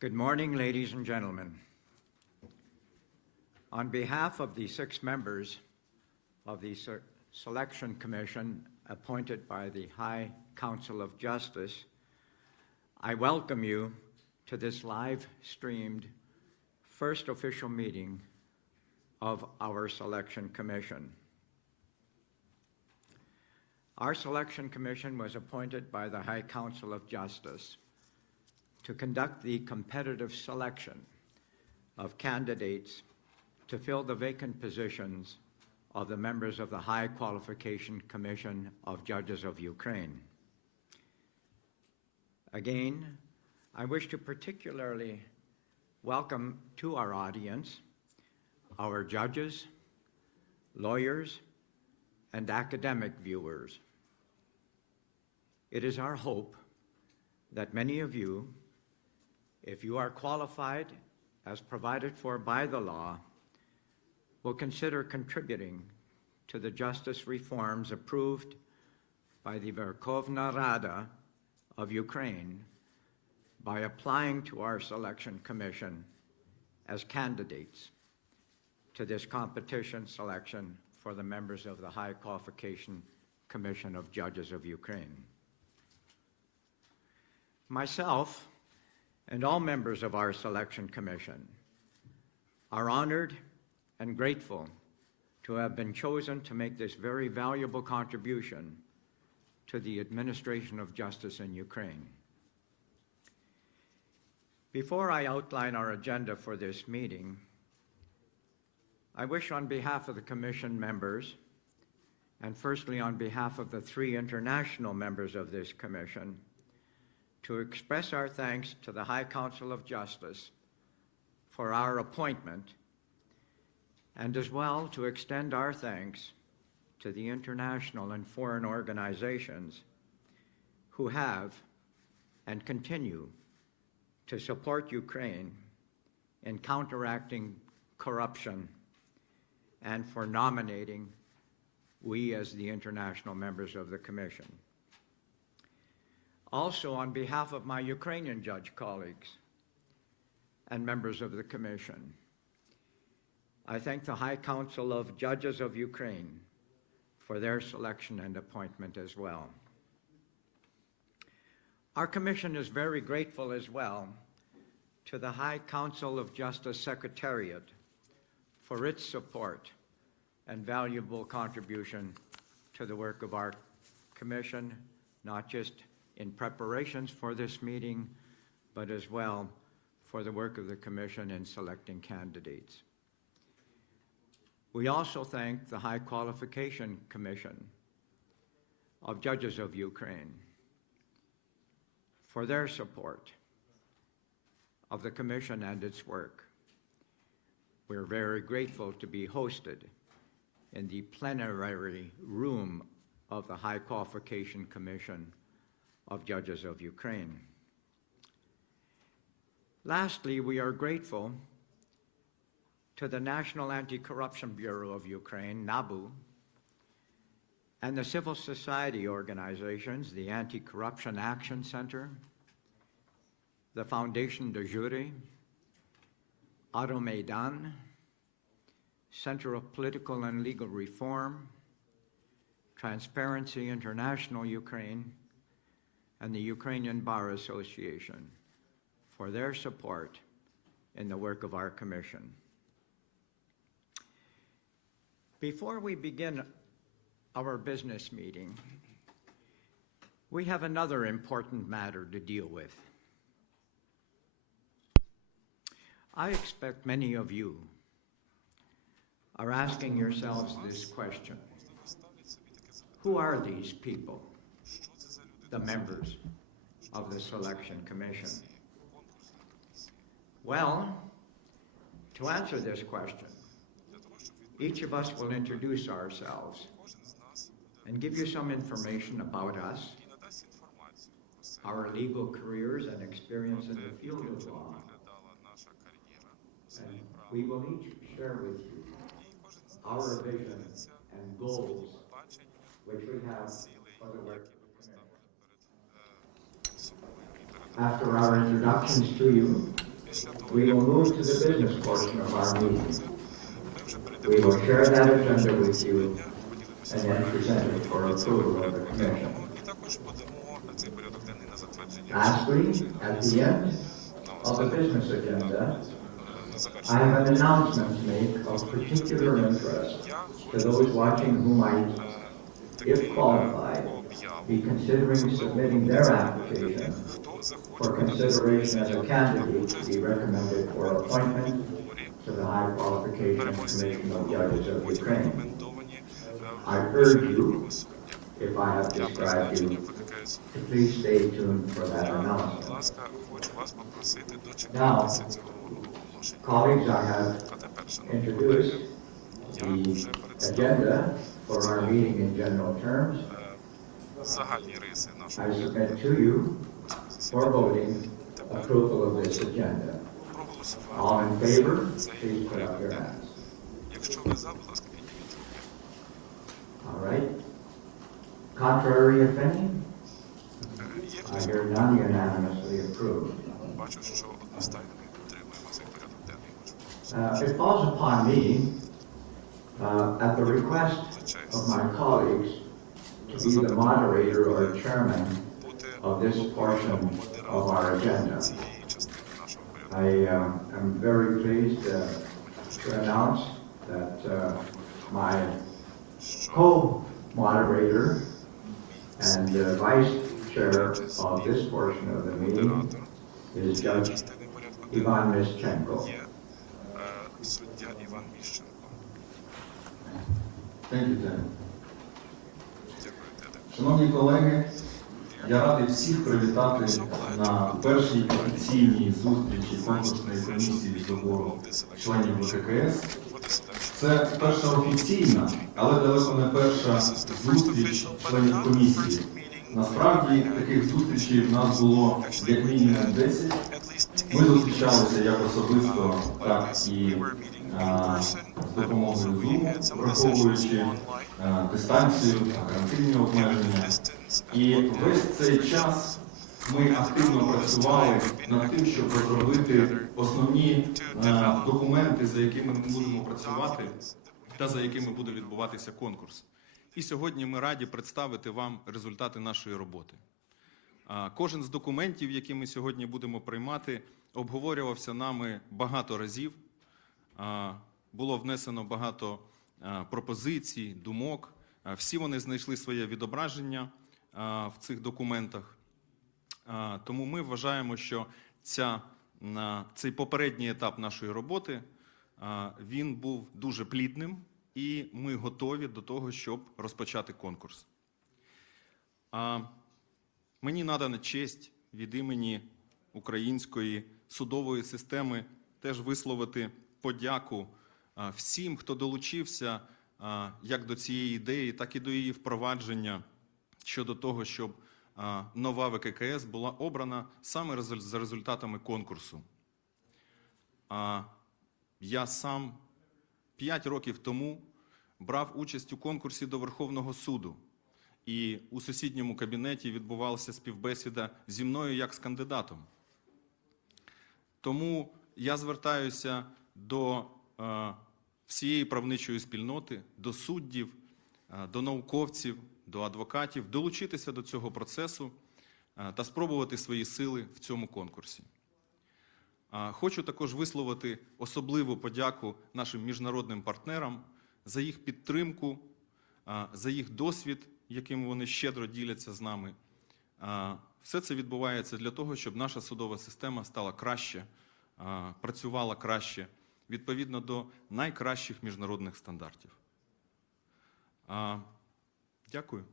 Good morning, ladies and gentlemen. On behalf of the 6 members of the Selection Commission appointed by the High Council of Justice, I welcome you to this live-streamed first official meeting of our Selection Commission. Our Selection Commission was appointed by the High Council of Justice to conduct the competitive selection of candidates to fill the vacant positions of the members of the High Qualification Commission of Judges of Ukraine. Again, I wish to particularly welcome to our audience our judges, lawyers, and academic viewers. It is our hope that many of you, if you are qualified as provided for by the law, will consider contributing to the justice reforms approved by the Verkhovna Rada of Ukraine by applying to our Selection Commission as candidates to this competition selection for the members of the High Qualification Commission of Judges of Ukraine. Myself and all members of our Selection Commission are honored and grateful to have been chosen to make this very valuable contribution to the administration of justice in Ukraine. Before I outline our agenda for this meeting, I wish on behalf of the Commission members, and firstly on behalf of the 3 international members of this Commission, to express our thanks to the High Council of Justice for our appointment, and as well to extend our thanks to the international and foreign organizations who have and continue to support Ukraine in counteracting corruption and for nominating we as the international members of the Commission. Also, on behalf of my Ukrainian judge colleagues and members of the Commission, I thank the High Council of Judges of Ukraine for their selection and appointment as well. Our Commission is very grateful as well to the High Council of Justice Secretariat for its support and valuable contribution to the work of our Commission, not just in preparations for this meeting, but as well for the work of the Commission in selecting candidates. We also thank the High Qualification Commission of Judges of Ukraine for their support of the Commission and its work. We're very grateful to be hosted in the plenary room of the High Qualification Commission of Judges of Ukraine. Lastly, we are grateful to the National Anti-Corruption Bureau of Ukraine, NABU, and the civil society organizations, the Anti-Corruption Action Center, the Foundation de Jury, Euromaidan, Center of Political and Legal Reform, Transparency International Ukraine, and the Ukrainian Bar Association for their support in the work of our Commission. Before we begin our business meeting, we have another important matter to deal with. I expect many of you are asking yourselves this question: who are these people, the members of the Selection Commission? Well, to answer this question, each of us will introduce ourselves and give you some information about us, our legal careers and experience in the field of law. And we will each share with you our vision and goals which we have for the work of the Commission. After our introductions to you, we will move to the business portion of our meeting. We will share that agenda with you and then present it for approval of the Commission. Lastly, at the end of the business agenda, I have an announcement to make of particular interest to those watching who might, if qualified, be considering submitting their application for consideration as a candidate to be recommended for appointment to the High Qualification Commission of Judges of Ukraine. I urge you, if I have described you, to please stay tuned for that announcement. Now, colleagues, I have introduced the agenda for our meeting in general terms. I submit to you for voting approval of this agenda. All in favor, please put up your hands. All right. Contrary, if any? I hear none, unanimously approved. It falls upon me, at the request of my colleagues, to be the moderator or chairman of this portion of our agenda. I am very pleased to announce that my co-moderator and vice chair of this portion of the meeting is Judge Ivan Mischenko. Thank you, Dan. Шановні колеги, я радий всіх привітати на першій офіційній зустрічі конкурсної комісії з отбору членів ВККС. Це перша офіційна, але далеко не перша зустріч членів комісії. Насправді, таких зустрічей в нас було як мінімум 10. Ми зустрічалися як особисто, так і з допомогою Zoom, враховуючи дистанцію, карантинні обмеження. І весь цей час ми активно працювали над тим, щоб розробити основні документи, за якими ми будемо працювати та за якими буде відбуватися конкурс. І сьогодні ми раді представити вам результати нашої роботи. Кожен з документів, які ми сьогодні будемо приймати, обговорювався нами багато разів. Було внесено багато пропозицій, думок. Всі вони знайшли своє відображення в цих документах. Тому ми вважаємо, що цей попередній етап нашої роботи, він був дуже плідним, і ми готові до того, щоб розпочати конкурс. Мені надана честь від імені української судової системи теж висловити подяку всім, хто долучився як до цієї ідеї, так і до її впровадження щодо того, щоб нова ВККС була обрана саме за результатами конкурсу. Я сам 5 років тому брав участь у конкурсі до Верховного суду, і у сусідньому кабінеті відбувалася співбесіда зі мною як з кандидатом. Тому я звертаюся до всієї правничої спільноти, до суддів, до науковців, до адвокатів, долучитися до цього процесу та спробувати свої сили в цьому конкурсі. Хочу також висловити особливу подяку нашим міжнародним партнерам за їх підтримку, за їх досвід, яким вони щедро діляться з нами. Все це відбувається для того, щоб наша судова система стала краще, працювала краще, відповідно до найкращих міжнародних стандартів. Дякую.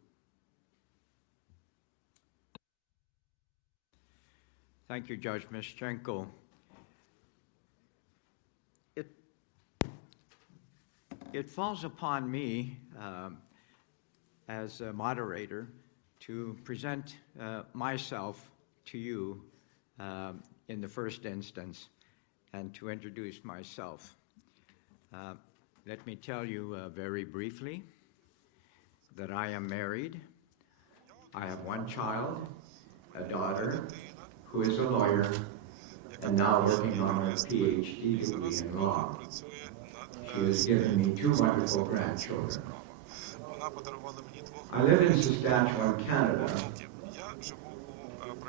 Thank you, Judge Mischenko. It falls upon me as a moderator to present myself to you in the first instance and to introduce myself. Let me tell you very briefly that I am married. I have one child, a daughter, who is a lawyer and now working on her PhD degree in law. She has given me 2 wonderful grandchildren. I live in Saskatchewan, Canada,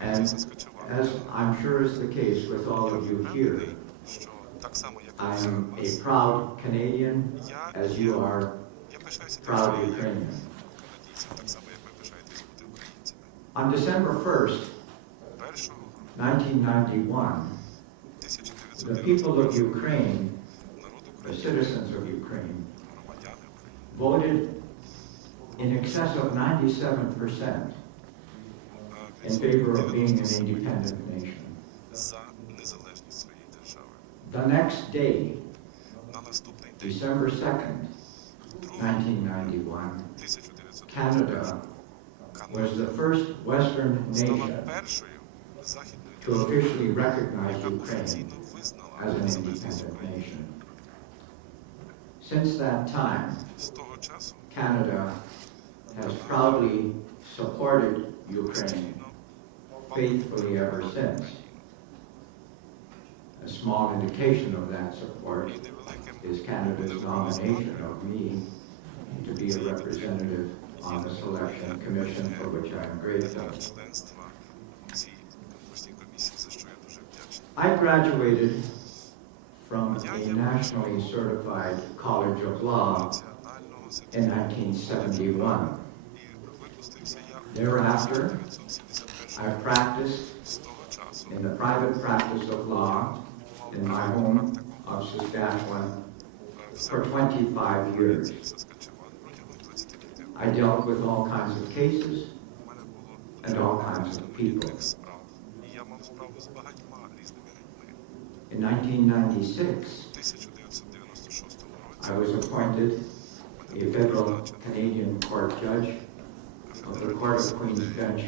and as I'm sure is the case with all of you here, I am a proud Canadian, as you are proud Ukrainian. On December 1st, 1991, the people of Ukraine, the citizens of Ukraine, voted in excess of 97% in favor of being an independent nation. The next day, December 2nd, 1991, Canada was the first Western nation to officially recognize Ukraine as an independent nation. Since that time, Canada has proudly supported Ukraine faithfully ever since. A small indication of that support is Canada's nomination of me to be a representative on the selection commission, for which I am grateful. I graduated from a nationally certified College of Law in 1971. Thereafter, I practiced in the private practice of law in my home of Saskatchewan for 25 years. I dealt with all kinds of cases and all kinds of people. In 1996, I was appointed a federal Canadian court judge of the Court of Queen's Bench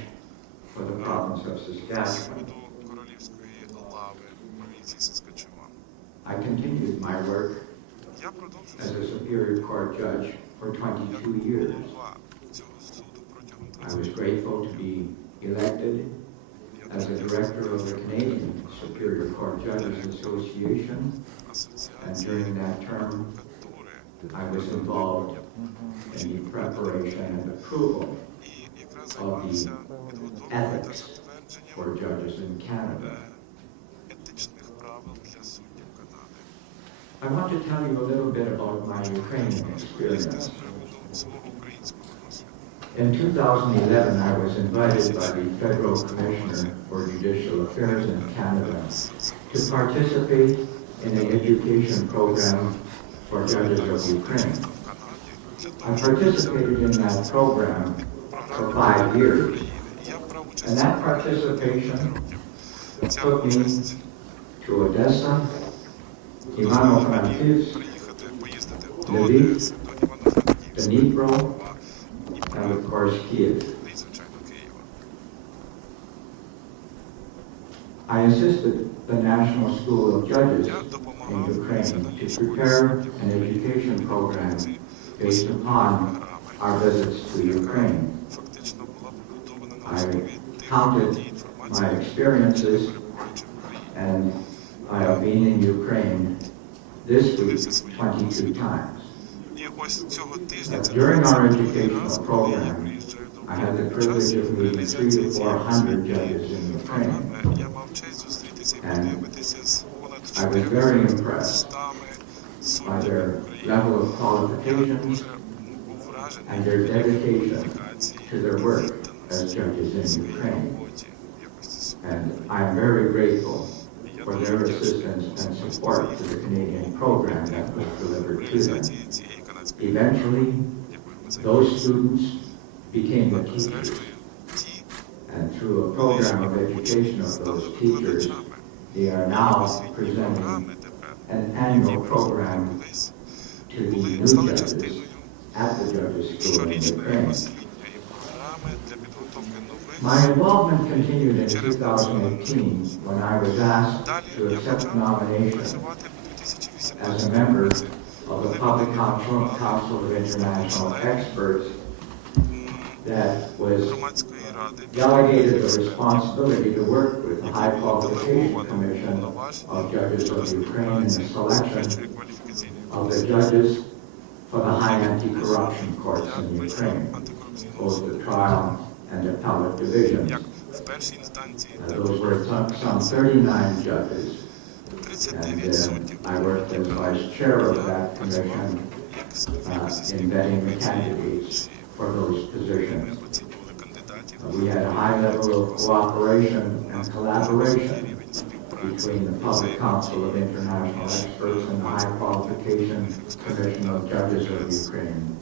for the province of Saskatchewan. I continued my work as a Superior Court judge for 22 years. I was grateful to be elected as a director of the Canadian Superior Court Judges Association, and during that term, I was involved in the preparation and approval of the ethics for judges in Canada. I want to tell you a little bit about my Ukrainian experience. In 2011, I was invited by the Federal Commissioner for Judicial Affairs in Canada to participate in an education program for judges of Ukraine. I participated in that program for 5 years, and that participation took me to Odessa, Ivano-Frankivsk, Lviv, Dnipro, and of course Kiev. I assisted the National School of Judges in Ukraine to prepare an education program based upon our visits to Ukraine. I counted my experiences, and I have been in Ukraine this week 22 times. During our educational program, I had the privilege of meeting 300 to 400 judges in Ukraine, and I was very impressed by their level of qualifications and their dedication to their work as judges in Ukraine. And I am very grateful for their assistance and support to the Canadian program that was delivered to them. Eventually, those students became the teachers, and through a program of education of those teachers, they are now presenting an annual program to the new judges at the Judges School in Ukraine. My involvement continued in 2018 when I was asked to accept nomination as a member of the Public Council of International Experts that was delegated the responsibility to work with the High Qualification Commission of Judges of Ukraine in the selection of the judges for the high anti-corruption courts in Ukraine, both the trial and appellate divisions. Those were some 39 judges, and I worked as vice chair of that commission in vetting the candidates for those positions. We had a high level of cooperation and collaboration between the Public Council of International Experts and the High Qualification Commission of Judges of Ukraine.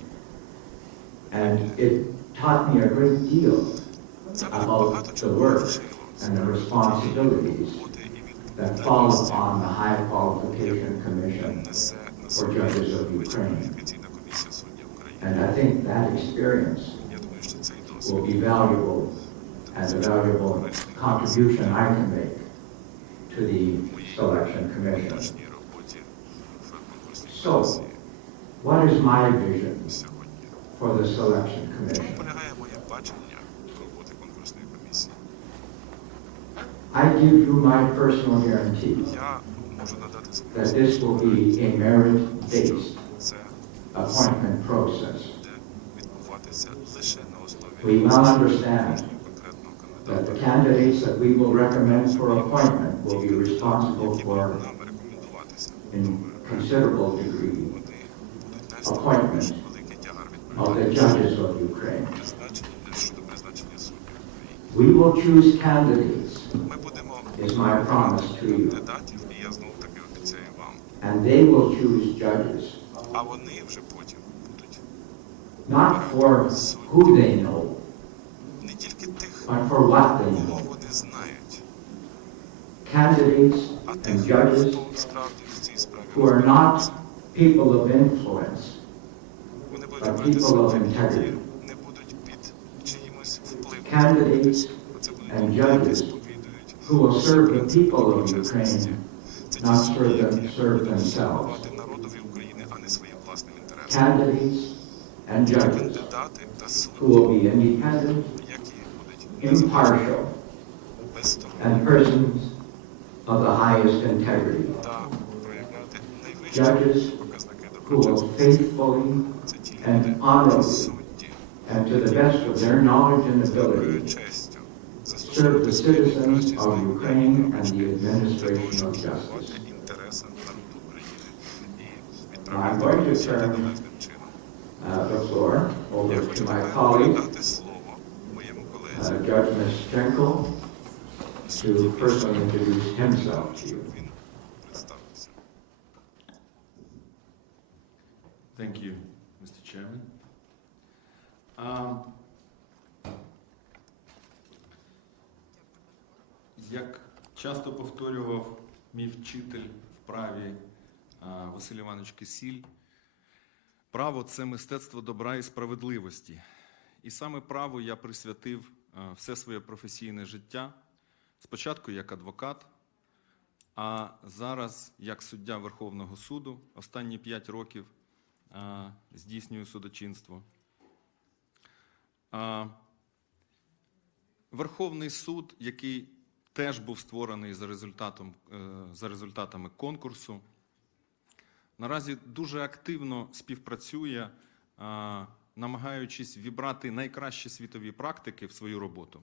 And it taught me a great deal about the work and the responsibilities that fall upon the High Qualification Commission for Judges of Ukraine. And I think that experience will be valuable as a valuable contribution I can make to the Selection Commission. So, what is my vision for the Selection Commission? I give you my personal guarantee that this will be a merit-based appointment process. We well understand that the candidates that we will recommend for appointment will be responsible for, in considerable degree, appointment of the judges of Ukraine. We will choose candidates, is my promise to you, and they will choose judges, not for who they know, but for what they know. Candidates and judges who are not people of influence, but people of integrity. Candidates and judges who will serve the people of Ukraine, not serve themselves. Candidates and judges who will be independent, impartial, and persons of the highest integrity. Judges who will faithfully and honorably, and to the best of their knowledge and ability, serve the citizens of Ukraine and the administration of justice. Now I'm going to turn the floor over to my colleague, Judge Mishchenko, to personally introduce himself to you. Thank you, Mr. Chairman. Як часто повторював мій вчитель в праві Василь Іванович Кисіль, право – це мистецтво добра і справедливості. І саме праву я присвятив все своє професійне життя, спочатку як адвокат, а зараз як суддя Верховного суду, останні 5 років здійснюю судочинство. Верховний суд, який теж був створений за результатами конкурсу, наразі дуже активно співпрацює, намагаючись вібрати найкращі світові практики в свою роботу.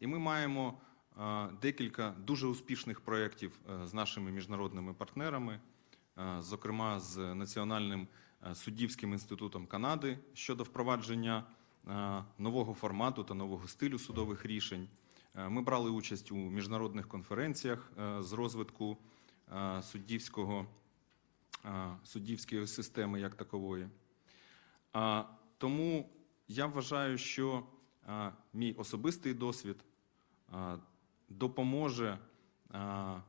І ми маємо декілька дуже успішних проєктів з нашими міжнародними партнерами, зокрема з Національним суддівським інститутом Канади щодо впровадження нового формату та нового стилю судових рішень. Ми брали участь у міжнародних конференціях з розвитку суддівської системи як такової. Тому я вважаю, що мій особистий досвід допоможе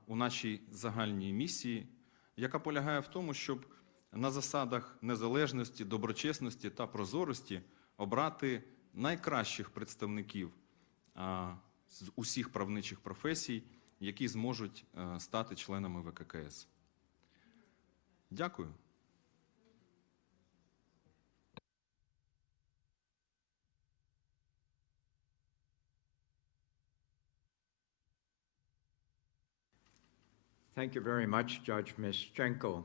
у нашій загальній місії, яка полягає в тому, щоб на засадах незалежності, доброчесності та прозорості обрати найкращих представників з усіх правничих професій, які зможуть стати членами ВККС. Дякую. Thank you very much, Judge Mischenko.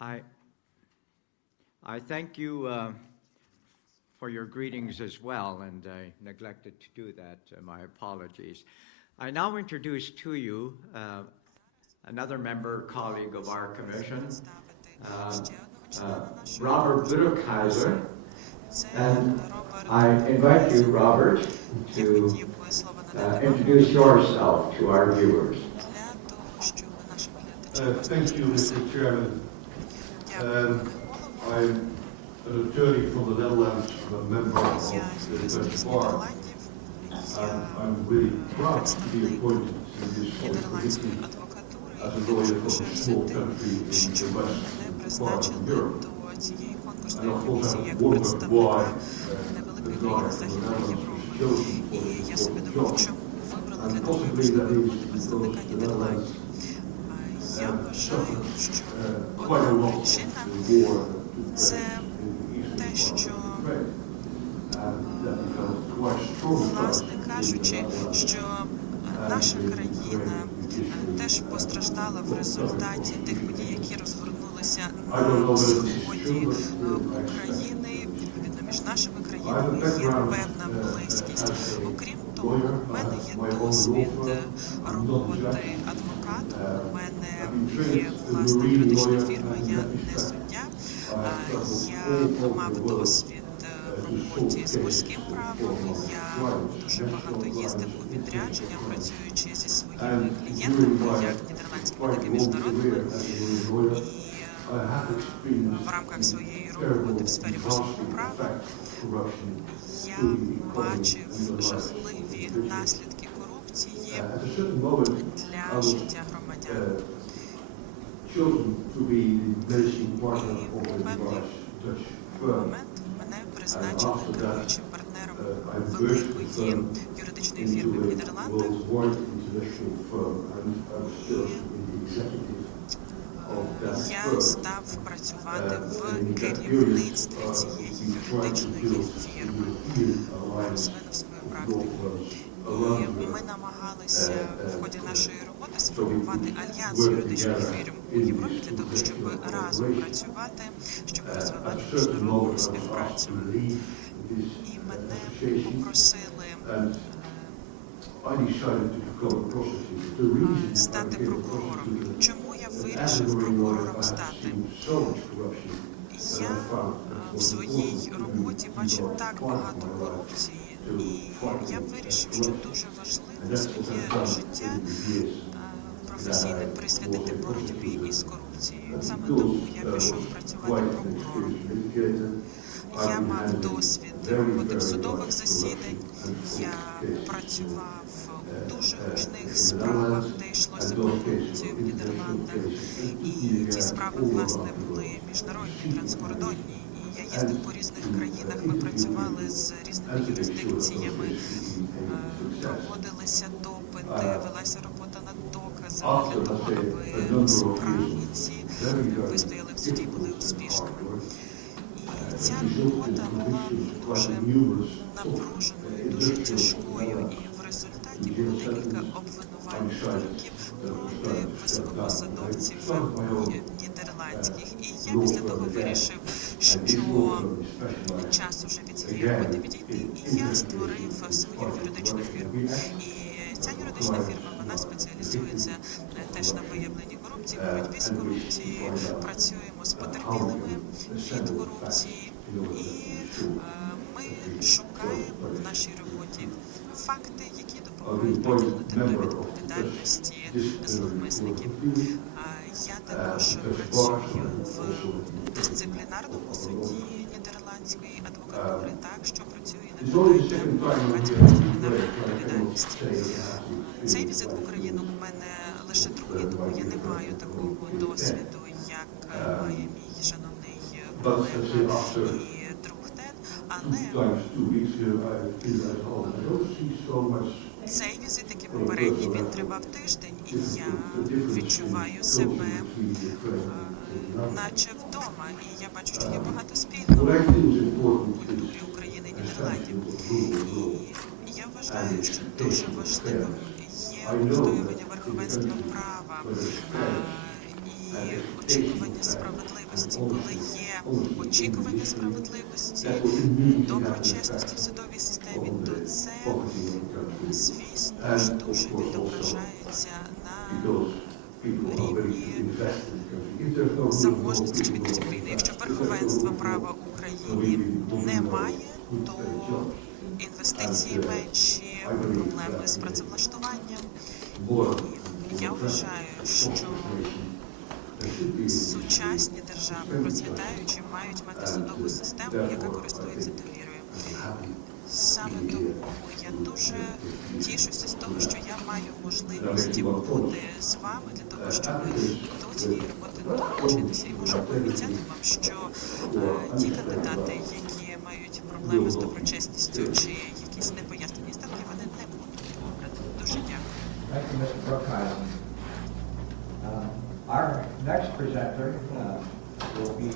I thank you for your greetings as well, and I neglected to do that. My apologies. I now introduce to you another member, colleague of our commission, Robert Kaiser, and I invite you, Robert, to introduce yourself to our viewers. Thank you, Mr. Chairman. I'm an attorney from the Netherlands. I'm a member of the Dutch bar. I'm really proud to be appointed to this committee as a lawyer from a small country in the western part of Europe. And of course, I wonder why the guy from the Netherlands was chosen for the job. And possibly that is because the Netherlands suffered quite a lot of the war that took place in the eastern part of Ukraine. And that becomes quite strong. Власне кажучи, що наша країна теж постраждала в результаті тих подій, які розгорнулися на сході України. Відповідно, між нашими країнами є певна близькість. Окрім того, у мене є досвід роботи адвокатом, у мене є власна юридична фірма, я не суддя. Я мав досвід в роботі з морським правом, я дуже багато їздив у відрядження, працюючи зі своїми клієнтами, як нідерландськими, так і міжнародними. І в рамках своєї роботи в сфері морського права я бачив жахливі наслідки корупції для життя громадян. І в певний момент мене призначили керуючим партнером великої юридичної фірми в Нідерландах. Я став працювати в керівництві цієї юридичної фірми, розвинув свою практику. І ми намагалися в ході нашої роботи сформувати альянс юридичних фірм у Європі для того, щоб разом працювати, щоб розвивати міжнародну співпрацю. І мене попросили стати прокурором. Чому я вирішив прокурором стати? Я в своїй роботі бачив так багато корупції, і я вирішив, що дуже важливо своє життя професійне присвятити боротьбі із корупцією. Саме тому я пішов працювати прокурором. Я мав досвід роботи в судових засідань, я працював у дуже гучних справах, де йшлося про корупцію в Нідерландах. І ці справи, власне, були міжнародні, транскордонні. І я їздив по різних країнах, ми працювали з різними юрисдикціями, проводилися допити, велася робота над доказами для того, аби справи ці вистояли в суді, були успішними. І ця робота була дуже напруженою, дуже тяжкою, і в результаті було декілька обвинувальних вироків проти високопосадовців нідерландських. І я після того вирішив, що час уже від цієї роботи відійти, і я створив свою юридичну фірму. І ця юридична фірма, вона спеціалізується теж на виявленні корупції, боротьбі з корупцією, працюємо з потерпілими від корупції, і ми шукаємо в нашій роботі факти, які допомагають притягнути до відповідальності зловмисників. Я також працюю в дисциплінарному суді нідерландської адвокатури, так, що працює над питанням адвокатської дисциплінарної відповідальності. Цей візит в Україну у мене лише другий, тому я не маю такого досвіду, як має мій шановний колега і друг Тед, але цей візит, як і попередній, він тривав тиждень, і я відчуваю себе наче вдома, і я бачу, що є багато спільного у культурі України і Нідерландів. І я вважаю, що дуже важливим є відстоювання верховенства права і очікування справедливості, коли є очікування справедливості, доброчесності в судовій системі, то це, звісно ж, дуже відображається на рівні заможності чи бідності України. Якщо верховенства права в Україні немає, то інвестиції менші, проблеми з працевлаштуванням. І я вважаю, що сучасні держави, процвітаючі, мають мати судову систему, яка користується довірою. Саме тому я дуже тішуся з того, що я маю можливість бути з вами для того, щоб до цієї роботи долучитися. І можу пообіцяти вам, що ті кандидати, які мають проблеми з доброчесністю чи якісь непояснені ставки, вони не будуть обрані. Дуже дякую. Our next presenter will be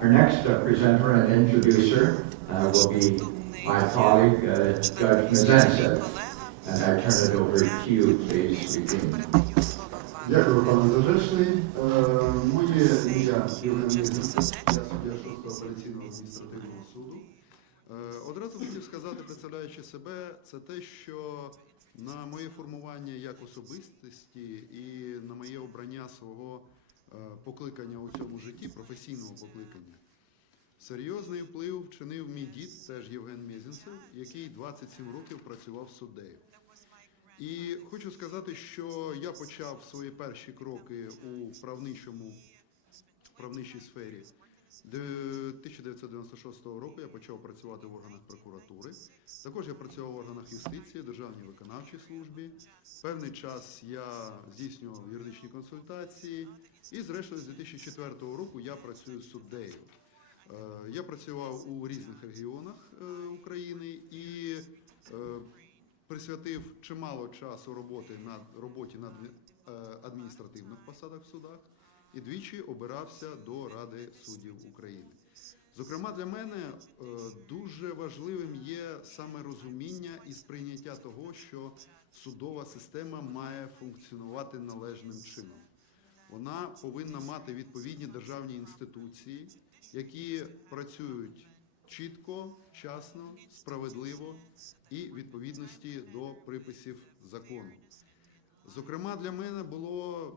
Our next presenter and introducer will be my colleague, Judge Mezansev. And I turn it over to you, please. Дякую, пане Зажечний. Моє ім'я Євген Мізин, я суддя 6-го апеляційного адміністративного суду. Одразу хотів сказати, представляючи себе, це те, що на моє формування як особистості і на моє обрання свого покликання у цьому житті, професійного покликання, серйозний вплив вчинив мій дід, теж Євген Мезенцев, який 27 років працював суддею. І хочу сказати, що я почав свої перші кроки у правничій сфері. 1996 року я почав працювати в органах прокуратури. Також я працював в органах юстиції, Державній виконавчій службі. Певний час я здійснював юридичні консультації. І, зрештою, з 2004 року я працюю суддею. Я працював у різних регіонах України і присвятив чимало часу роботі на адміністративних посадах в судах і двічі обирався до Ради суддів України. Зокрема, для мене дуже важливим є саме розуміння і сприйняття того, що судова система має функціонувати належним чином. Вона повинна мати відповідні державні інституції, які працюють чітко, вчасно, справедливо і відповідності до приписів закону. Зокрема, для мене було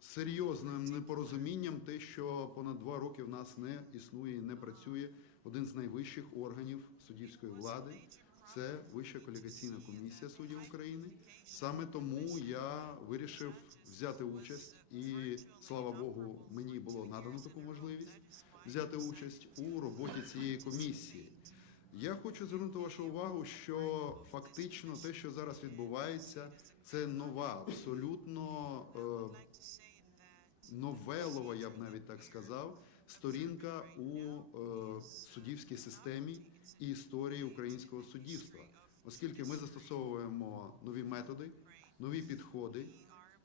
серйозним непорозумінням те, що понад 2 роки в нас не існує і не працює один з найвищих органів суддівської влади. Це Вища кваліфікаційна комісія суддів України. Саме тому я вирішив взяти участь і, слава Богу, мені було надано таку можливість взяти участь у роботі цієї комісії. Я хочу звернути вашу увагу, що фактично те, що зараз відбувається, це нова, абсолютно новелова, я б навіть так сказав, сторінка у суддівській системі і історії українського суддівства. Оскільки ми застосовуємо нові методи, нові підходи,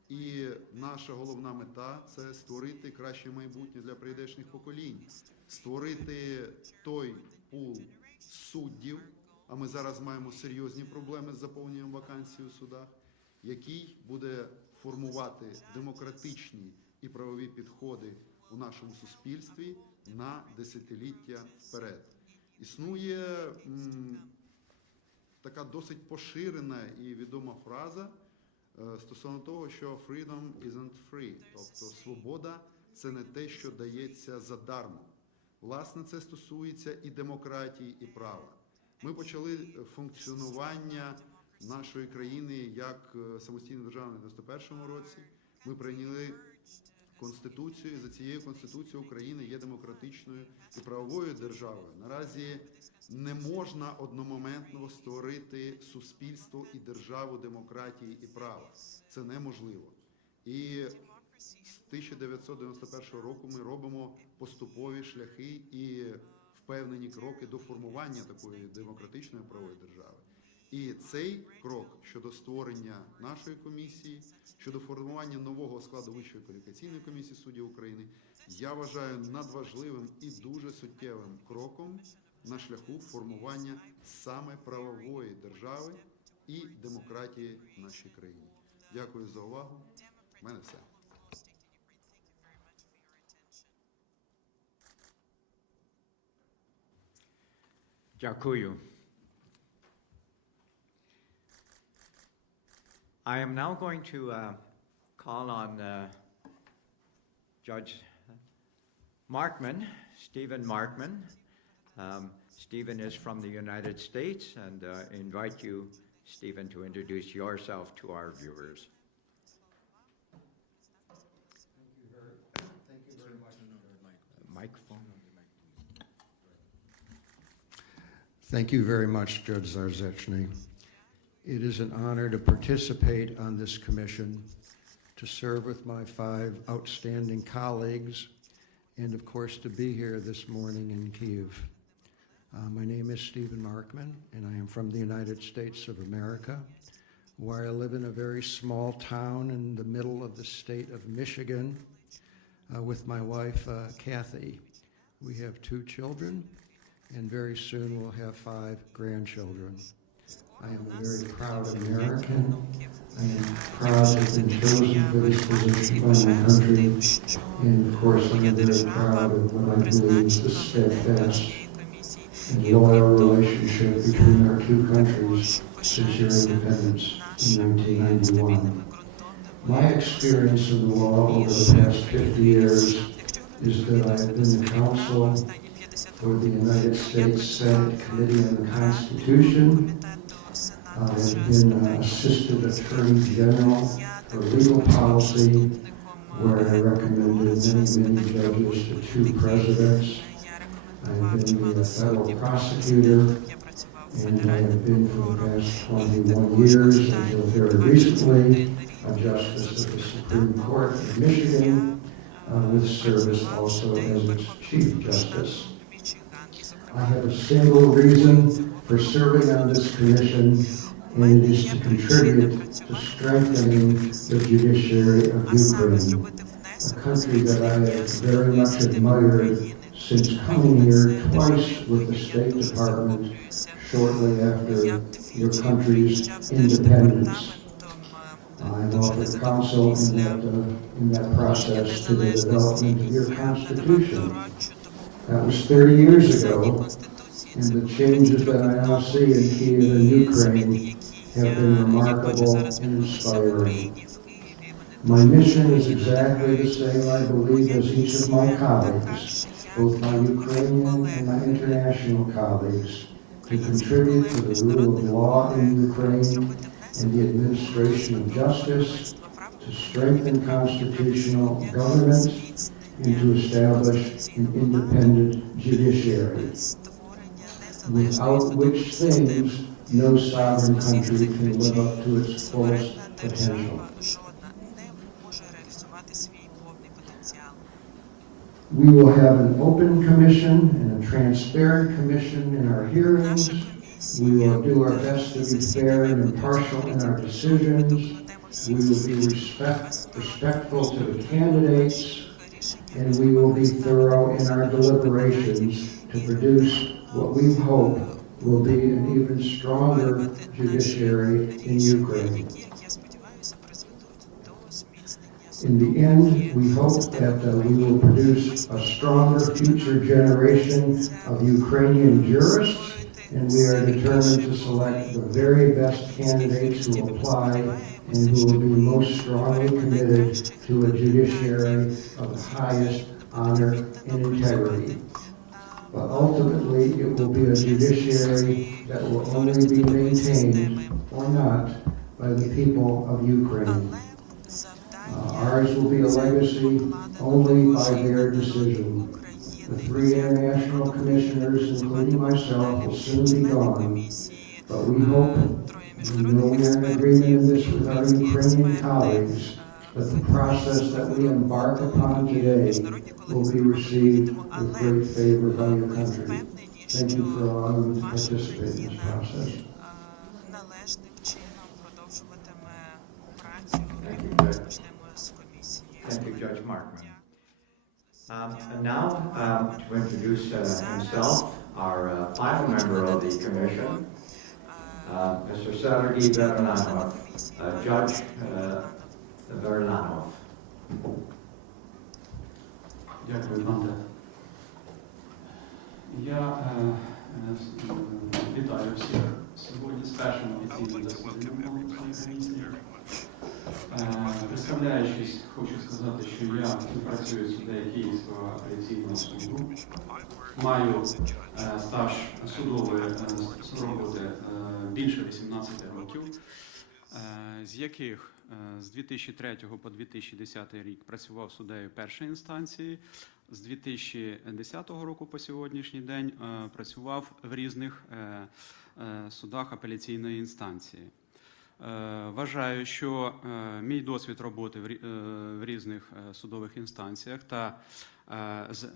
і наша головна мета – це створити краще майбутнє для прийдешніх поколінь, створити той пул суддів, а ми зараз маємо серйозні проблеми з заповненням вакансій у судах, який буде формувати демократичні і правові підходи у нашому суспільстві на десятиліття вперед. Існує така досить поширена і відома фраза стосовно того, що freedom isn't free, тобто свобода – це не те, що дається задармо. Власне, це стосується і демократії, і права. Ми почали функціонування нашої країни як самостійної держави в 91-му році. Ми прийняли Конституцію, і за цією Конституцією України є демократичною і правовою державою. Наразі не можна одномоментно створити суспільство і державу демократії і права. Це неможливо. І з 1991 року ми робимо поступові шляхи і впевнені кроки до формування такої демократичної правової держави. І цей крок щодо створення нашої комісії, щодо формування нового складу Вищої кваліфікаційної комісії суддів України, я вважаю надважливим і дуже суттєвим кроком на шляху формування саме правової держави і демократії в нашій країні. Дякую за увагу. У мене все. Дякую. I am now going to call on Judge Markman, Stephen Markman. Stephen is from the United States, and invite you, Stephen, to introduce yourself to our viewers. Thank you very much. Microphone. Thank you very much, Judge Zarzechny. It is an honor to participate on this commission, to serve with my 5 outstanding colleagues, and of course to be here this morning in Kyiv. My name is Stephen Markman, and I am from the United States of America, where I live in a very small town in the middle of the state of Michigan with my wife, Kathy. We have 2 children, and very soon we'll have 5 grandchildren. I am a very proud American. I am proud to have been chosen for this position by my country, and of course I am very proud of what I believe is the steadfast and loyal relationship between our 2 countries since their independence in 1991. My experience in the law over the past 50 years is that I have been the counsel for the United States Senate Committee on the Constitution. I have been Assistant Attorney General for Legal Policy, where I recommended many judges to 2 presidents. I have been the federal prosecutor, and I have been for the past 21 years, until very recently, a justice of the Supreme Court of Michigan, with service also as its Chief Justice. I have a single reason for serving on this commission, and it is to contribute to strengthening the judiciary of Ukraine, a country that I have very much admired since coming here twice with the State Department shortly after your country's independence. I've offered counsel in that process to the development of your Constitution. That was 30 years ago, and the changes that I now see in Kyiv and Ukraine have been remarkable and inspiring. My mission is exactly the same, I believe, as each of my colleagues, both my Ukrainian and my international colleagues, to contribute to the rule of law in Ukraine and the administration of justice, to strengthen constitutional government, and to establish an independent judiciary, without which things no sovereign country can live up to its fullest potential. We will have an open commission and a transparent commission in our hearings. We will do our best to be fair and impartial in our decisions. We will be respectful to the candidates, and we will be thorough in our deliberations to produce what we hope will be an even stronger judiciary in Ukraine. In the end, we hope that we will produce a stronger future generation of Ukrainian jurists, and we are determined to select the very best candidates who apply and who will be most strongly committed to a judiciary of the highest honor and integrity. But ultimately, it will be a judiciary that will only be maintained, or not, by the people of Ukraine. Ours will be a legacy only by their decision. The 3 international commissioners, including myself, will soon be gone, but we hope, we know we are in agreement in this with our Ukrainian colleagues, that the process that we embark upon today will be received with great favor by your country. Thank you for allowing me to participate in this process. Thank you, Judge Markman. And now, to introduce himself, our final member of the commission, Mr. Sergey Verlanov, Judge Verlanov. Дякую, Банда. Я вітаю всіх сьогодні з першим офіційним засіданням конкурсної комісії. Представляючись, хочу сказати, що я працюю суддею Київського апеляційного суду. Маю стаж судової роботи більше 18 років, з яких з 2003 по 2010 рік працював суддею першої інстанції, з 2010 року по сьогоднішній день працював в різних судах апеляційної інстанції. Вважаю, що мій досвід роботи в різних судових інстанціях та з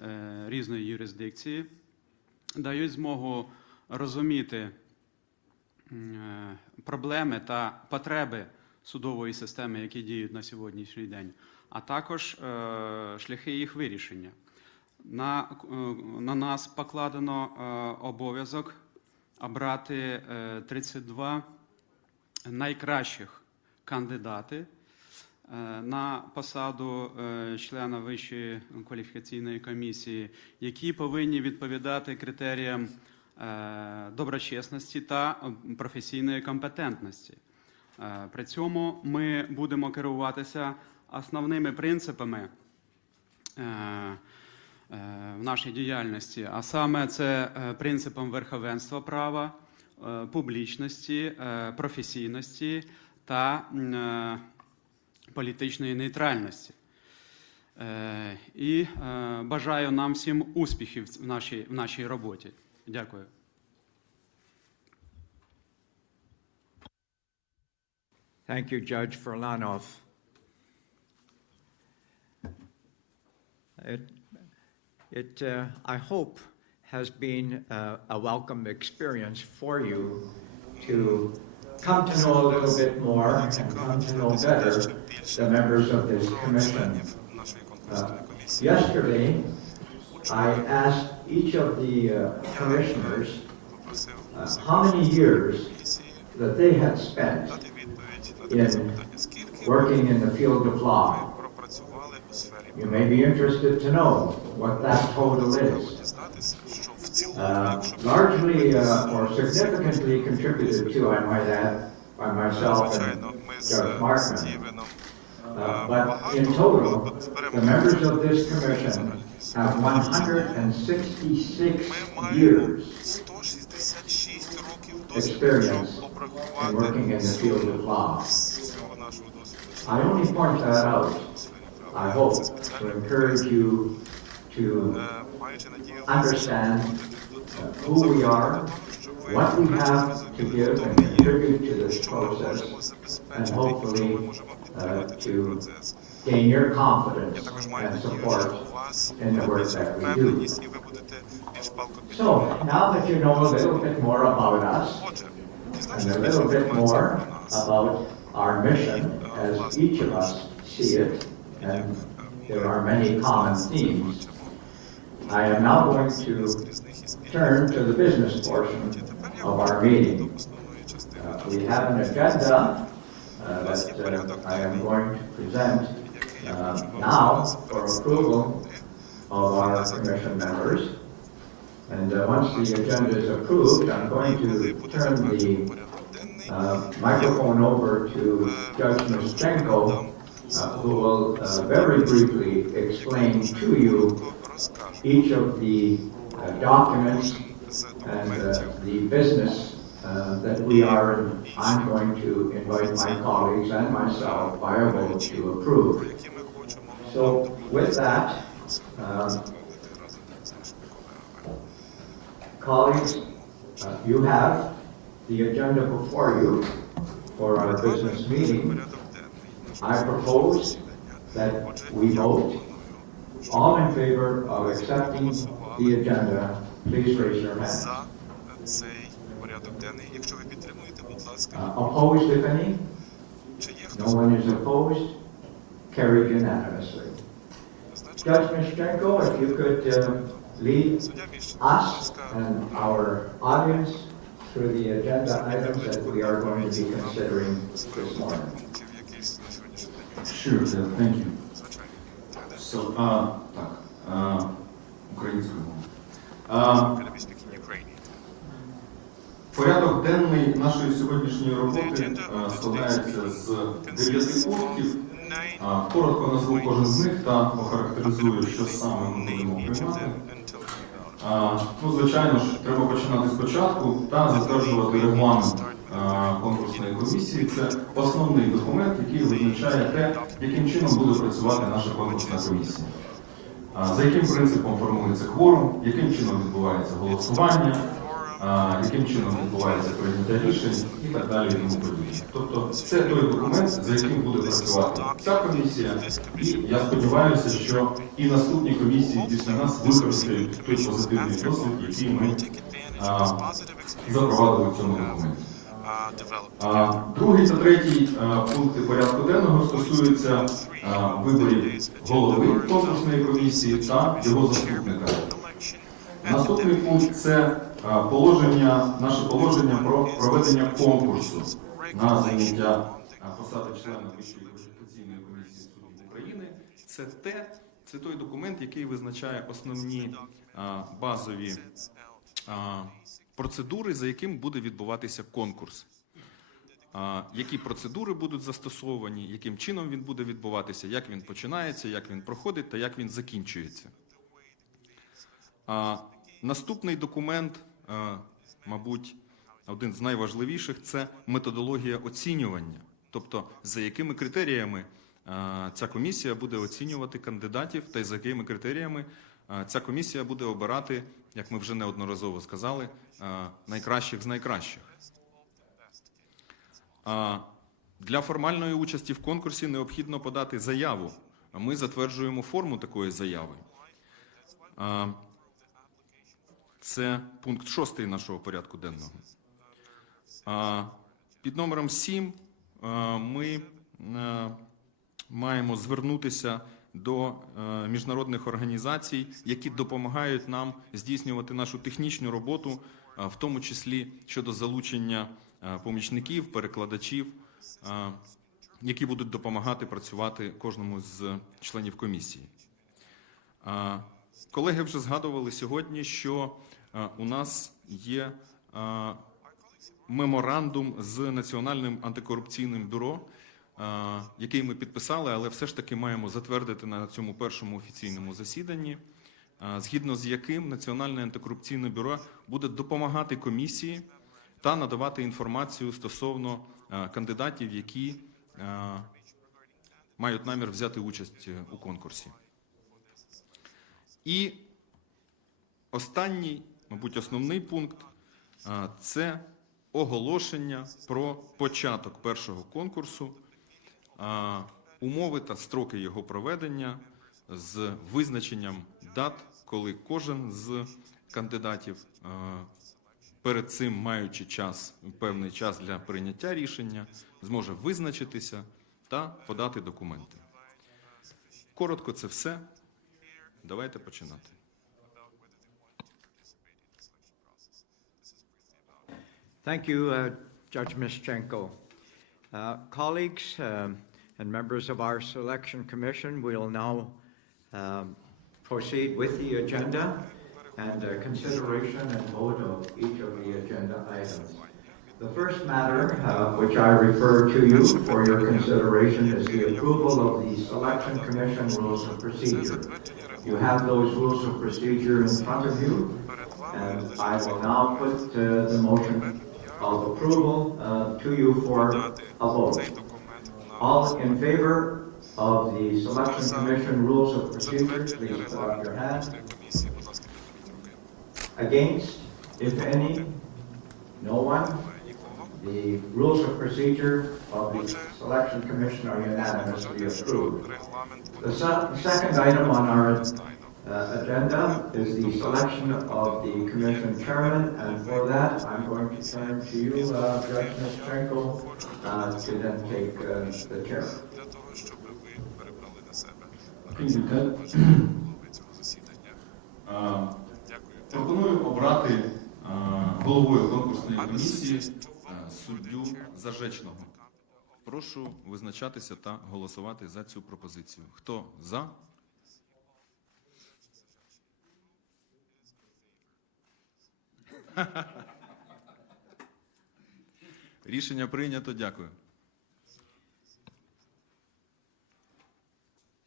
різної юрисдикції дають змогу розуміти проблеми та потреби судової системи, які діють на сьогоднішній день, а також шляхи їх вирішення. На нас покладено обов'язок обрати 32 найкращих кандидати на посаду члена Вищої кваліфікаційної комісії, які повинні відповідати критеріям доброчесності та професійної компетентності. При цьому ми будемо керуватися основними принципами в нашій діяльності, а саме це принципом верховенства права, публічності, професійності та політичної нейтральності. І бажаю нам всім успіхів в нашій роботі. Дякую. Thank you, Judge Verlanov. I hope, has been a welcome experience for you to come to know a little bit more and come to know better the members of this commission. Yesterday, I asked each of the commissioners how many years that they had spent in working in the field of law. You may be interested to know what that total is. Largely or significantly contributed to, I might add, by myself and Judge Markman. But in total, the members of this commission have 166 years experience in working in the field of law. I only point that out, I hope, to encourage you to understand who we are, what we have to give and contribute to this process, and hopefully to gain your confidence and support in the work that we do. So, now that you know a little bit more about us, and a little bit more about our mission as each of us see it, and there are many common themes, I am now going to turn to the business portion of our meeting. We have an agenda that I am going to present now for approval of our commission members. And once the agenda is approved, I'm going to turn the microphone over to Judge Mischenko, who will very briefly explain to you each of the documents and the business that we are, and I'm going to invite my colleagues and myself by a vote to approve. So with that, colleagues, you have the agenda before you for our business meeting. I propose that we vote. All in favor of accepting the agenda, please raise your hand. Opposed, if any? No one is opposed. Carried unanimously. Judge Mischenko, if you could lead us and our audience through the agenda items that we are going to be considering this morning. Sure, thank you. So, українською мовою. Порядок денний нашої сьогоднішньої роботи складається з 9 пунктів. Коротко назву кожен з них та охарактеризую, що саме ми будемо приймати. Звичайно ж, треба починати спочатку та затверджувати регламент конкурсної комісії. Це основний документ, який визначає те, яким чином буде працювати наша конкурсна комісія. За яким принципом формується кворум, яким чином відбувається голосування, яким чином відбувається прийняття рішень і так далі і тому подібне. Тобто це той документ, за яким буде працювати ця комісія, і я сподіваюся, що і наступні комісії після нас використають той позитивний досвід, який ми запровадили в цьому документі. Другий та третій пункти порядку денного стосуються виборів голови конкурсної комісії та його заступника. Наступний пункт – це наше положення про проведення конкурсу на заняття посади члена Вищої кваліфікаційної комісії суддів України. Це той документ, який визначає основні базові процедури, за яким буде відбуватися конкурс. Які процедури будуть застосовані, яким чином він буде відбуватися, як він починається, як він проходить та як він закінчується. Наступний документ, мабуть, один з найважливіших – це методологія оцінювання. Тобто, за якими критеріями ця комісія буде оцінювати кандидатів та за якими критеріями ця комісія буде обирати, як ми вже неодноразово сказали, найкращих з найкращих. Для формальної участі в конкурсі необхідно подати заяву. Ми затверджуємо форму такої заяви. Це пункт 6 нашого порядку денного. Під номером 7 ми маємо звернутися до міжнародних організацій, які допомагають нам здійснювати нашу технічну роботу, в тому числі щодо залучення помічників, перекладачів, які будуть допомагати працювати кожному з членів комісії. Колеги вже згадували сьогодні, що у нас є меморандум з Національним антикорупційним бюро, який ми підписали, але все ж таки маємо затвердити на цьому першому офіційному засіданні, згідно з яким Національне антикорупційне бюро буде допомагати комісії та надавати інформацію стосовно кандидатів, які мають намір взяти участь у конкурсі. І останній, мабуть, основний пункт – це оголошення про початок першого конкурсу, умови та строки його проведення з визначенням дат, коли кожен з кандидатів, перед цим маючи певний час для прийняття рішення, зможе визначитися та подати документи. Коротко це все. Давайте починати. Thank you, Judge Mischenko. Colleagues and members of our selection commission, we'll now proceed with the agenda and consideration and vote of each of the agenda items. The first matter which I refer to you for your consideration is the approval of the Selection Commission Rules of Procedure. You have those rules of procedure in front of you, and I will now put the motion of approval to you for a vote. All in favor of the Selection Commission Rules of Procedure, please put up your hand. Against, if any, no one. The rules of procedure of the Selection Commission are unanimously approved. The second item on our agenda is the selection of the Commission Chairman, and for that I'm going to turn to you, Judge Mischenko, to then take the chair. Пропоную обрати головою конкурсної комісії суддю Зажечного. Прошу визначатися та голосувати за цю пропозицію. Хто за? Рішення прийнято. Дякую.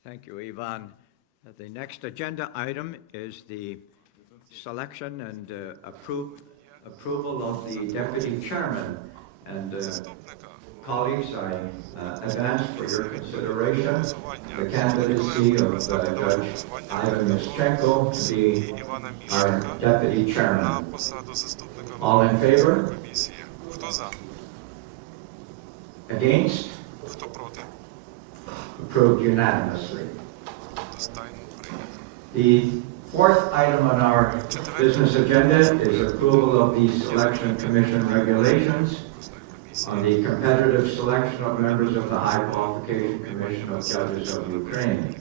Thank you, Ivan. The next agenda item is the selection and approval of the deputy chairman. And colleagues, I advance for your consideration the candidacy of Judge Ivan Mischenko to be our deputy chairman. All in favor? Against? Approved unanimously. The fourth item on our business agenda is approval of the Selection Commission regulations on the competitive selection of members of the High Qualification Commission of Judges of Ukraine.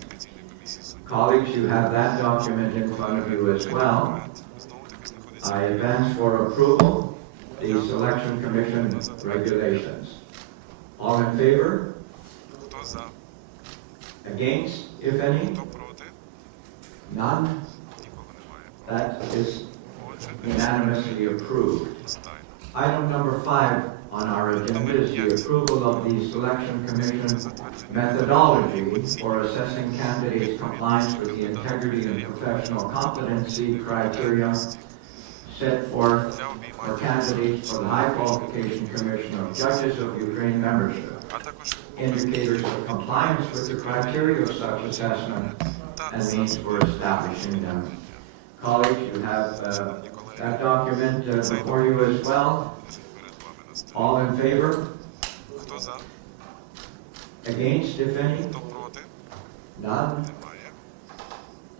Colleagues, you have that document in front of you as well. I advance for approval the Selection Commission regulations. All in favor? Against, if any? None? That is unanimously approved. Item number 5 on our agenda is the approval of the Selection Commission methodology for assessing candidates' compliance with the integrity and professional competency criteria set forth for candidates for the High Qualification Commission of Judges of Ukraine membership. Indicators of compliance with the criteria of such assessment and means for establishing them. Colleagues, you have that document before you as well. All in favor? Against, if any? None?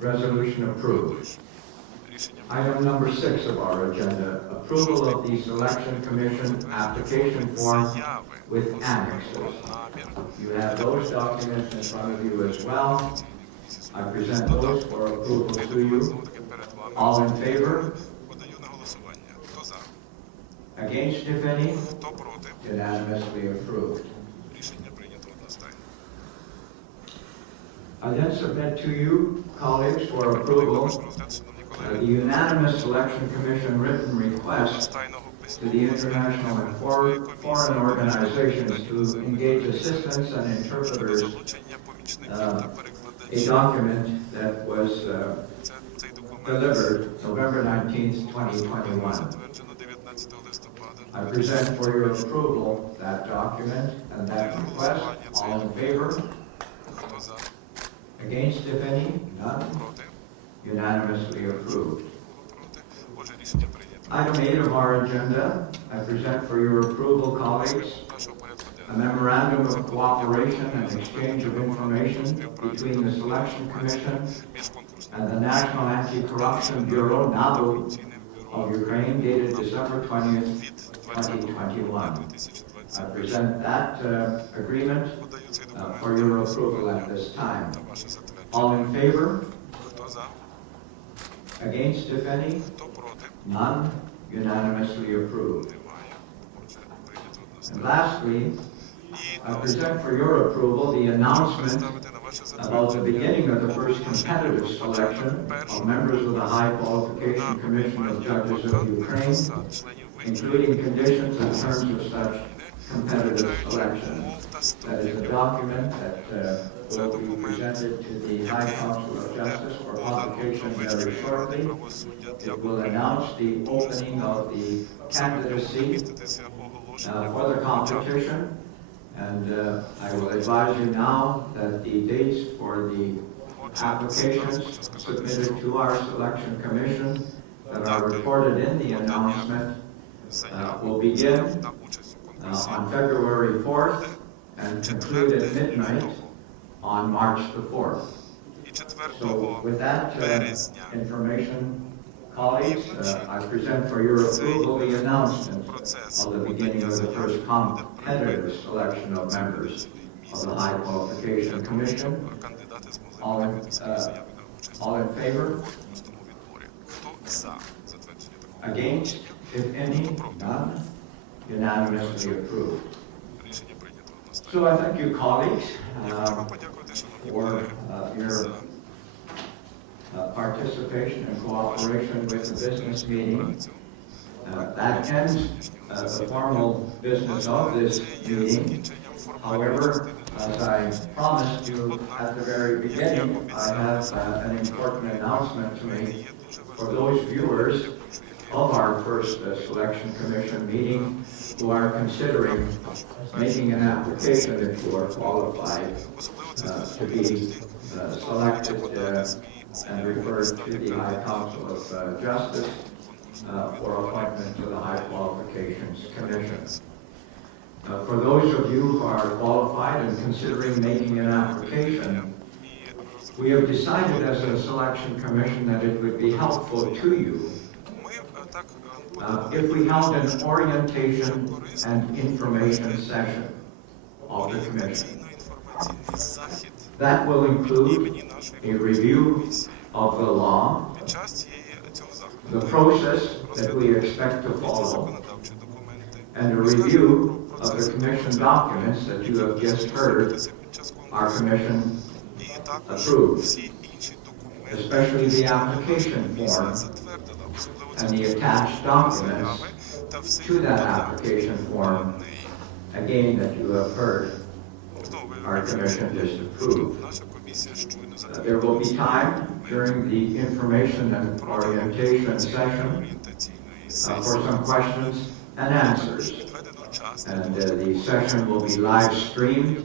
Resolution approved. Item number 6 of our agenda, approval of the Selection Commission application form with annexes. You have those documents in front of you as well. I present those for approval to you. All in favor? Against, if any? Unanimously approved. I then submit to you, colleagues, for approval the unanimous Selection Commission written request to the international and foreign organizations to engage assistants and interpreters, a document that was delivered November 19th, 2021. I present for your approval that document and that request. All in favor? Against, if any? None? Unanimously approved. Item 8 of our agenda, I present for your approval, colleagues, a memorandum of cooperation and exchange of information between the Selection Commission and the National Anti-Corruption Bureau, NABU, of Ukraine, dated December 20th, 2021. I present that agreement for your approval at this time. All in favor? Against, if any? None? Unanimously approved. And lastly, I present for your approval the announcement about the beginning of the first competitive selection of members of the High Qualification Commission of Judges of Ukraine, including conditions and terms of such competitive selection. That is a document that will be presented to the High Council of Justice for publication very shortly. It will announce the opening of the candidacy for the competition, and I will advise you now that the dates for the applications submitted to our Selection Commission that are reported in the announcement will begin on February 4th and conclude at midnight on March the 4th. So with that information, colleagues, I present for your approval the announcement of the beginning of the first competitive selection of members of the High Qualification Commission. All in favor? Against, If any, none, unanimously approved. Рішення прийнято одностайно. So I thank you, colleagues, Я хочу вам подякувати, шановні for колеги, your за participation and cooperation with the business meeting. працю. That ends the formal business of this Це є meeting. закінченням формальної However, частини as нашого I promised you at the very beginning, I have an important announcement to make є дуже for важливим. those viewers of our first Selection Commission meeting who are considering making an application if you are qualified Особливо це to стосується be тих, хто selected хоче подати свій and заяву, referred to стати the High кандидатом Council of Justice for appointment to the High Qualifications Commission. For those of you who are qualified and considering making an application, we have decided as a selection commission that it would be helpful to you Ми так if we held an orientation and information session of the commission. орієнтаційно-інформаційний захід That will include імені нашої a review комісії. of the law, Під час цього заходу the process that we expect to follow, законодавчі документи, and a review of the commission documents that you have just heard під час our конкурсу. commission І також approved, всі інші документи, especially the application комісія form затвердила, особливо and the ці attached заяви documents та всі to that додатки application до form, неї. again, that you have heard. Знову Our commission just approved. наша комісія щойно There will be затвердила time during the information and orientation session орієнтаційної for сесії. some questions and answers. Відведено час для And того, щоб the session will be live streamed,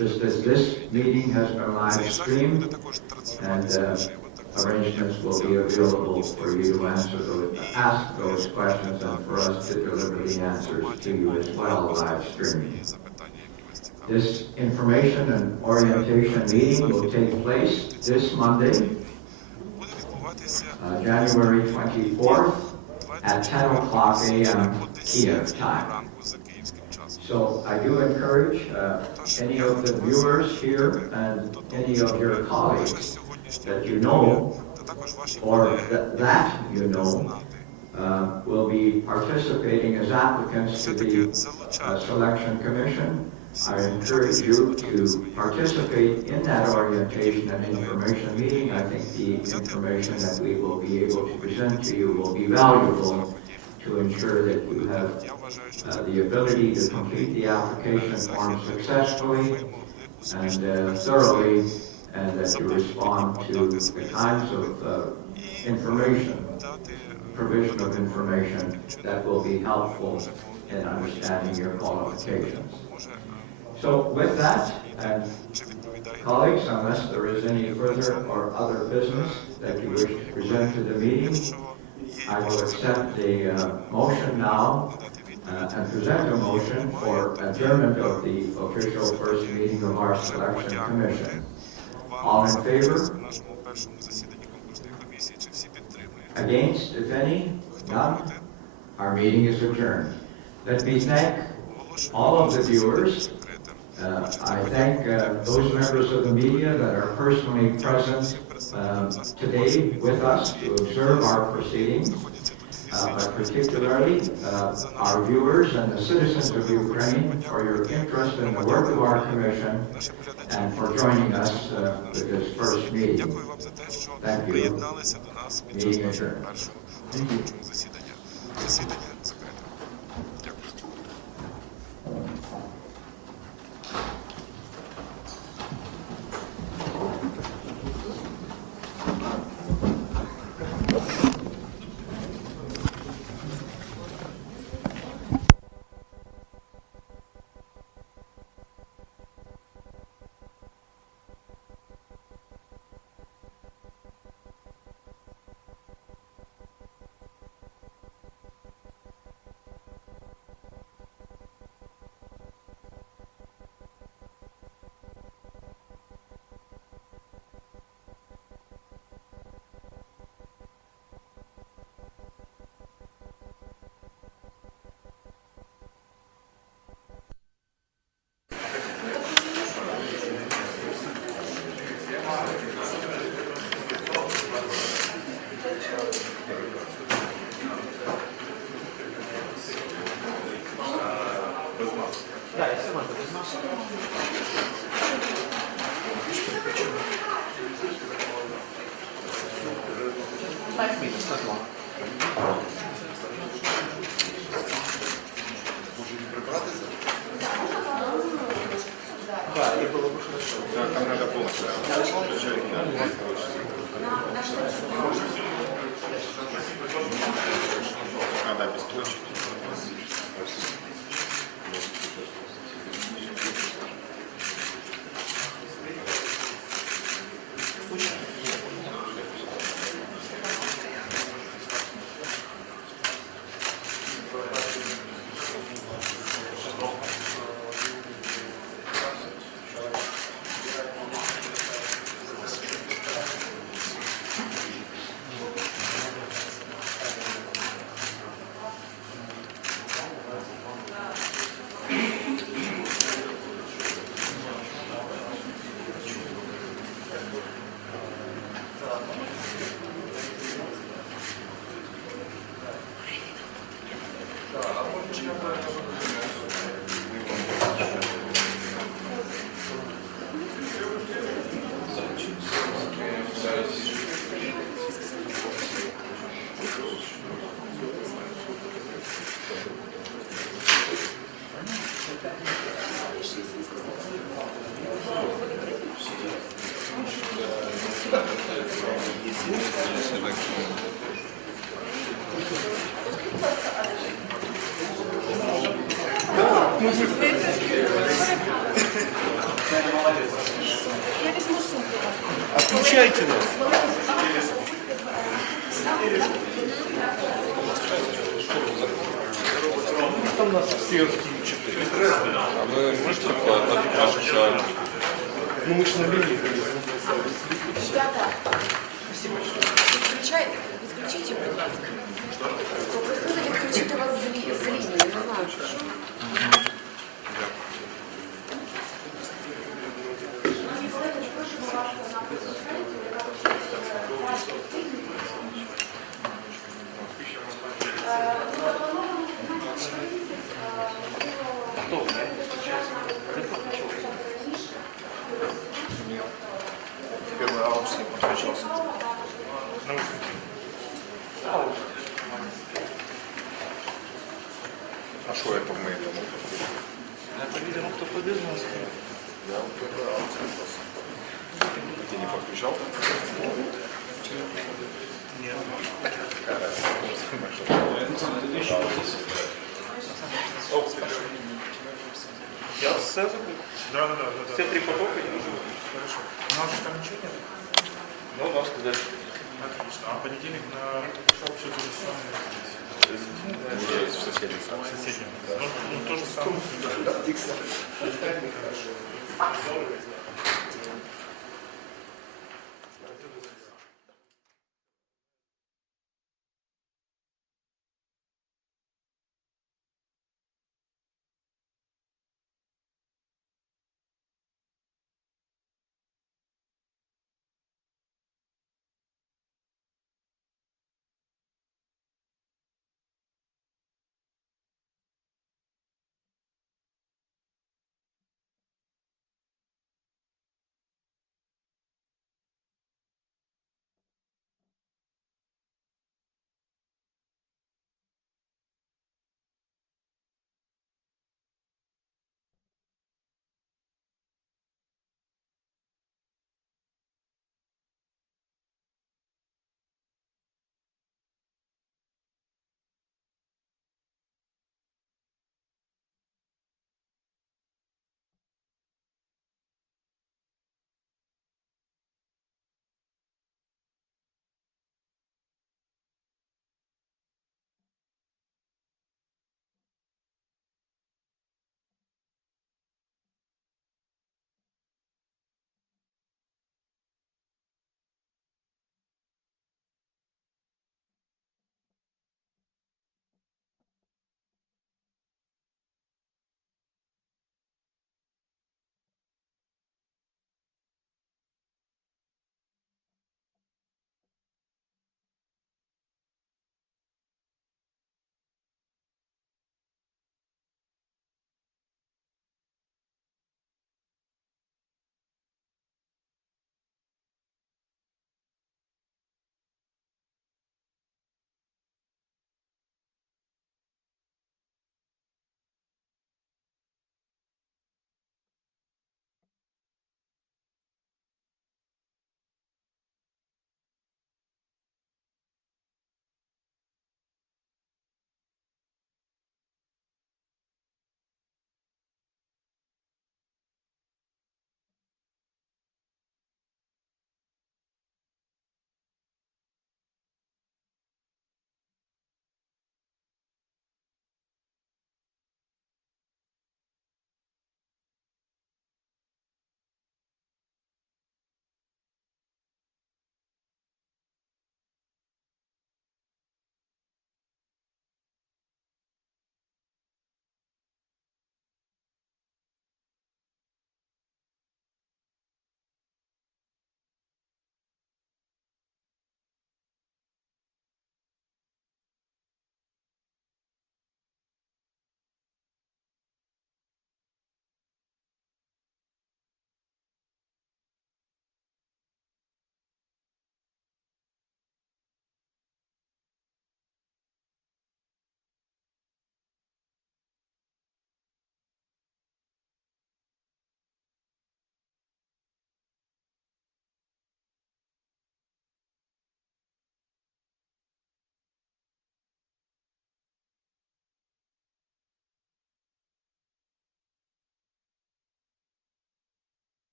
just as this meeting has been live цей захід streamed, буде також транслюватися and наживо. Так arrangements will be available for you to ask those questions and for us to deliver the answers to you as well, live streaming. запитання, які вас цікавлять. This information and orientation meeting will take place this Monday, Буде відбуватися January 24th at 10 o'clock a.m. о Kiev 10 time. ранку за київським часом. So I do encourage any of the viewers here and any of your Ваша colleagues сьогоднішня that you аудиторія know та також ваші or колеги that you будуть know знати, will be participating as applicants to все-таки the залучати Selection Commission. I encourage you to participate in that orientation and information meeting. I think the information that we will be able to present to you will be valuable to ensure that you have Я вважаю, що це the ability to complete the application form successfully and thoroughly, and that you respond to the kinds of information, дати provision of information that will be helpful in understanding your qualifications. може, So with that, and чи відповідає colleagues, unless there is any further or other business that you wish to present to the meeting, якщо є I will accept the motion now and present a motion for adjournment of the official first meeting of our Selection Commission. All in favor? в нашому першому засіданні конкурсної комісії, чи всі підтримують? Against, if any? None? Our meeting is adjourned. Let me thank all of the viewers. I thank those members of the media that are personally present today with us to observe our proceedings, but particularly our viewers and the citizens of Ukraine for your interest in the work of our Commission and for joining us with this first meeting. Дякую вам за те, що Thank you. приєдналися до нас під час Meeting нашого adjourned. першого законодавчого засідання. Засідання закрите. Отключайте нас. Там нас все включили. А вы можете ваши человек? Ну мы же на линии. Ребята, відключите, будь ласка. Попросили відключити вас з лінії, не знаю, що. Первый аут с ним подключился. А что это мы этому? Это, видимо, кто побежал. Я вот первый аут слышался. Ты не подключал? Нет. Я сразу? Да. Все три потока и уже. Хорошо. У нас же там ничего нет? Ну, у нас дальше. Отлично. А в понедельник на общее то же самое здесь? В соседнем. В соседнем. Ну, то же самое. Хорошо.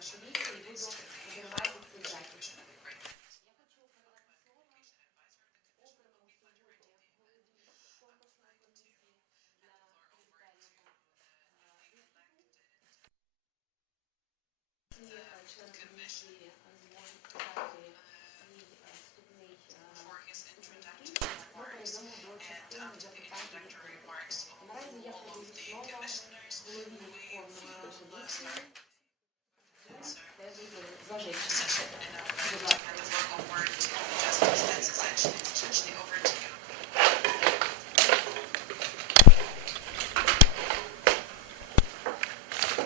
комиссии и буду выбирать председателя. Член комиссии зможет сказати свій вступний спіч, ми перейдемо до частини запитань і відповідей. Наразі я передаю слово голові Верховної комісії.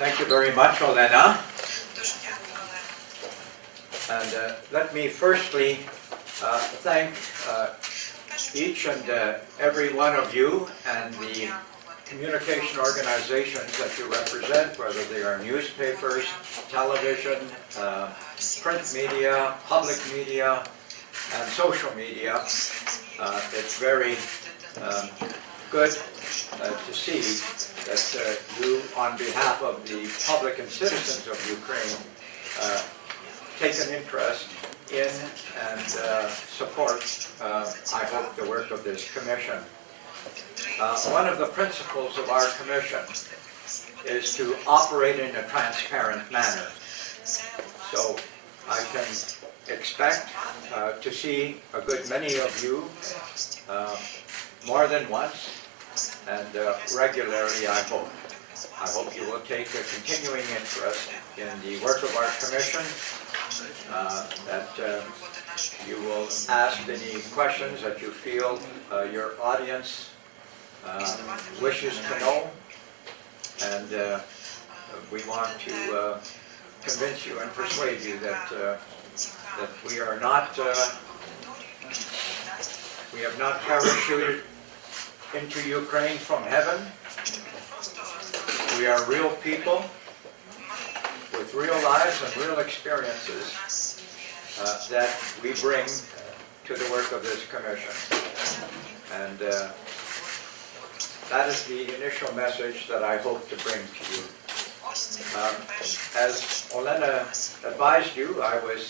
Thank you very much, Olena. And let me firstly thank each and every one of you and the communication organizations that you represent, whether they are newspapers, television, print media, public media, and social media. It's very good to see that you, on behalf of the public and citizens of Ukraine, take an interest in and support, I hope, the work of this commission. One of the principles of our commission is to operate in a transparent manner. So I can expect to see a good many of you more than once and regularly, I hope. I hope you will take a continuing interest in the work of our commission, that you will ask any questions that you feel your audience wishes to know, and we want to convince you and persuade you that that we are not we have not parachuted into Ukraine from heaven. We are real people with real lives and real experiences that we bring to the work of this commission. And that is the initial message that I hope to bring to you. As Olena advised you, I was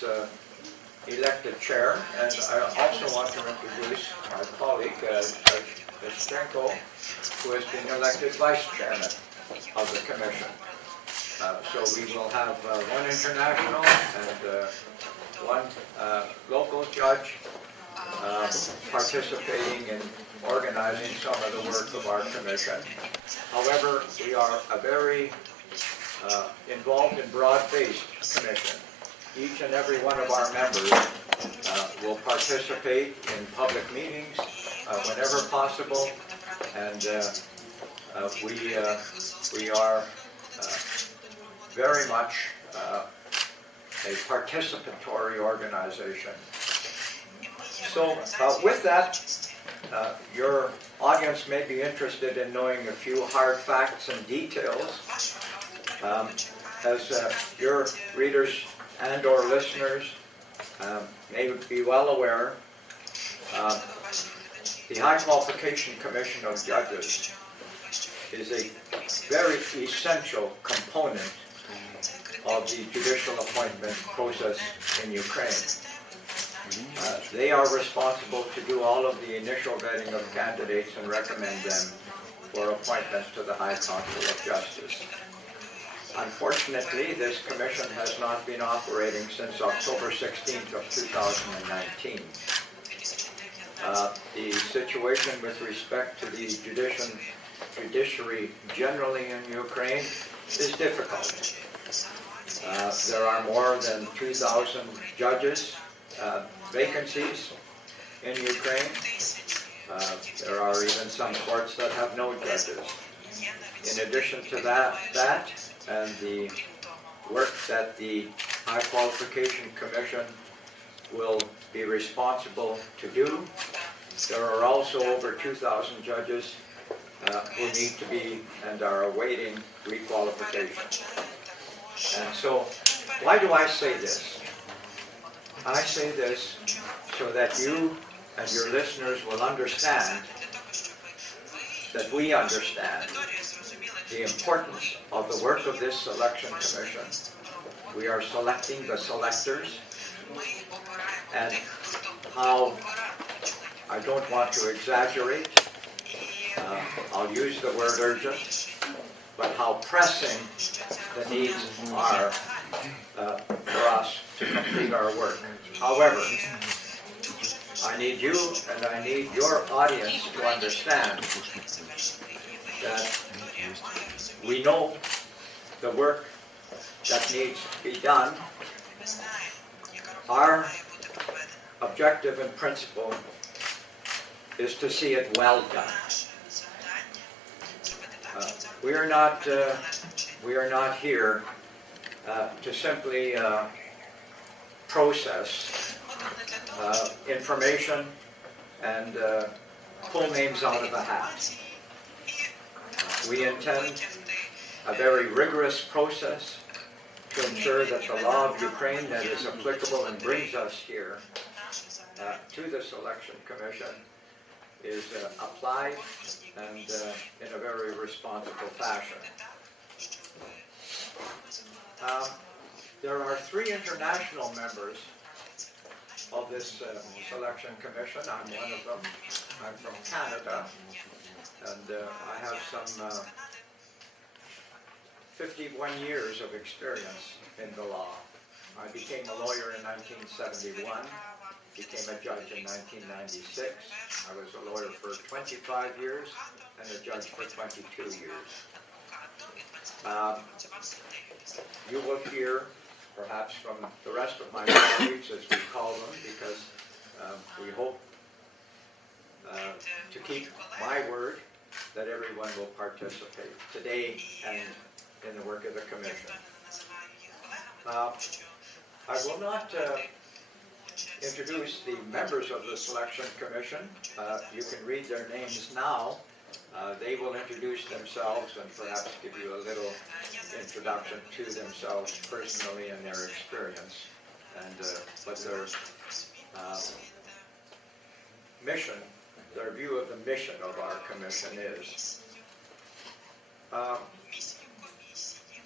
elected chair, and I also want to introduce my colleague, Strenko, who has been elected vice chairman of the commission. So we will have one international and one local judge participating in organizing some of the work of our commission. However, we are a very involved and broad-based commission. Each and every one of our members will participate in public meetings whenever possible, and we are very much a participatory organization. So with that, your audience may be interested in knowing a few hard facts and details. As your readers and or listeners may be well aware, the High Qualification Commission of Judges is a very essential component of the judicial appointment process in Ukraine. They are responsible to do all of the initial vetting of candidates and recommend them for appointment to the High Council of Justice. Unfortunately, this commission has not been operating since October 16th of 2019. The situation with respect to the judiciary generally in Ukraine is difficult. There are more than 2,000 judges vacancies in Ukraine. There are even some courts that have no judges. In addition to that and the work that the High Qualification Commission will be responsible to do, there are also over 2,000 judges who need to be and are awaiting requalification. And so, why do I say this? I say this so that you and your listeners will understand that we understand the importance of the work of this selection commission we are selecting the selectors, and how, I don't want to exaggerate, I'll use the word urgent, but how pressing the needs are for us to complete our work. However, I need you and I need your audience to understand that we know the work that needs to be done. Our objective and principle is to see it well done. We are not here to simply process information and pull names out of a hat. We intend a very rigorous process to ensure that the law of Ukraine that is applicable and brings us here to the Selection Commission is applied and in a very responsible fashion. There are 3 international members of this Selection Commission. I'm one of them. I'm from Canada, and I have some 51 years of experience in the law. I became a lawyer in 1971, became a judge in 1996. I was a lawyer for 25 years and a judge for 22 years. You will hear, perhaps from the rest of my colleagues, as we call them, because we hope to keep my word that everyone will participate today and in the work of the Commission. I will not introduce the members of the Selection Commission. You can read their names now. They will introduce themselves and perhaps give you a little introduction to themselves personally and their experience, and what their mission, their view of the mission of our Commission is.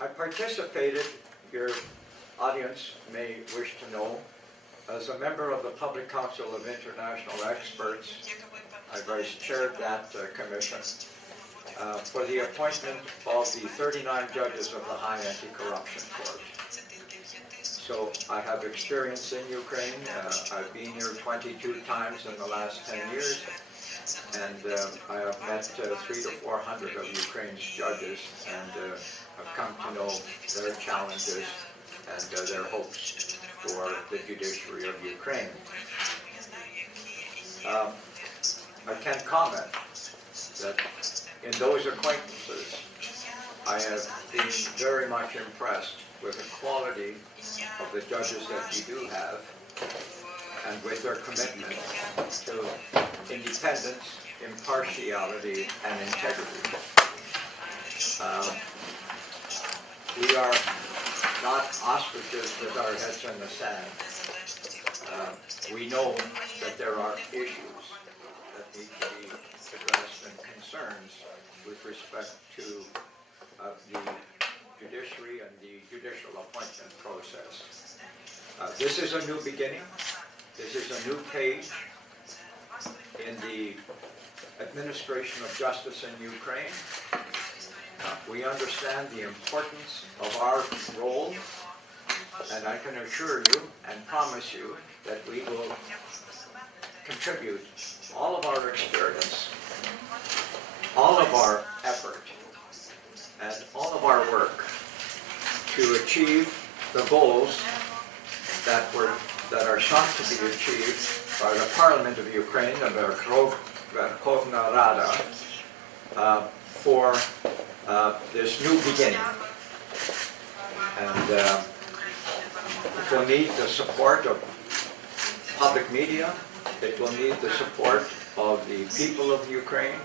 I participated, your audience may wish to know, as a member of the Public Council of International Experts. I vice-chaired that commission for the appointment of the 39 judges of the High Anti-Corruption Court. So I have experience in Ukraine. I've been here 22 times in the last 10 years, and I have met 300 to 400 of Ukraine's judges, and I've come to know their challenges and their hopes for the judiciary of Ukraine. I can comment that in those acquaintances, I have been very much impressed with the quality of the judges that you do have and with their commitment to independence, impartiality, and integrity. We are not ostriches with our heads in the sand. We know that there are issues that need to be addressed and concerns with respect to the judiciary and the judicial appointment process. This is a new beginning. This is a new page in the administration of justice in Ukraine. We understand the importance of our role, and I can assure you and promise you that we will contribute all of our experience, all of our effort, and all of our work to achieve the goals that are sought to be achieved by the Parliament of Ukraine and the Verkhovna Rada for this new beginning. And it will need the support of public media. It will need the support of the people of Ukraine.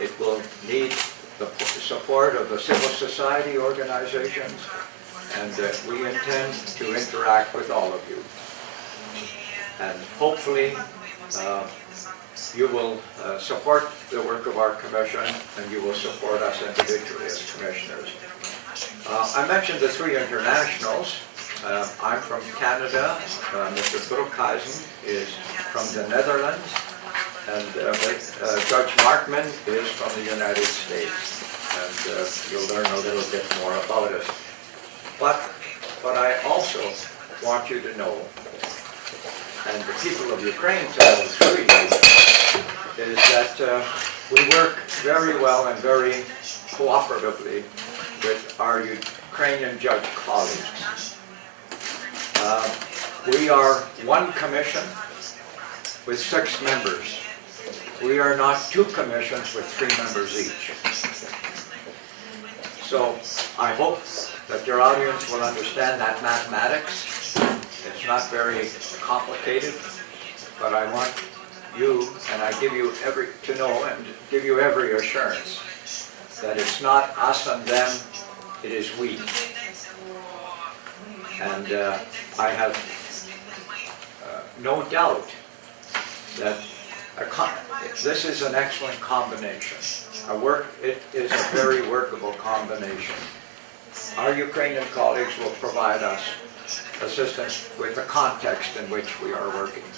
It will need the support of the civil society organizations. And we intend to interact with all of you. And hopefully you will support the work of our commission, and you will support us individually as commissioners. I mentioned the 3 internationals. I'm from Canada. Mr. Broekhuizen is from the Netherlands. And Judge Markman is from the United States. And you'll learn a little bit more about us. But what I also want you to know, and the people of Ukraine to know through you, is that we work very well and very cooperatively with our Ukrainian judge colleagues. We are one commission with 6 members. We are not 2 commissions with 3 members each. So I hope that your audience will understand that mathematics. It's not very complicated, but I want you, and I give you to know and give you every assurance that it's not us and them, it is we. And I have no doubt that this is an excellent combination. It is a very workable combination. Our Ukrainian colleagues will provide us assistance with the context in which we are working,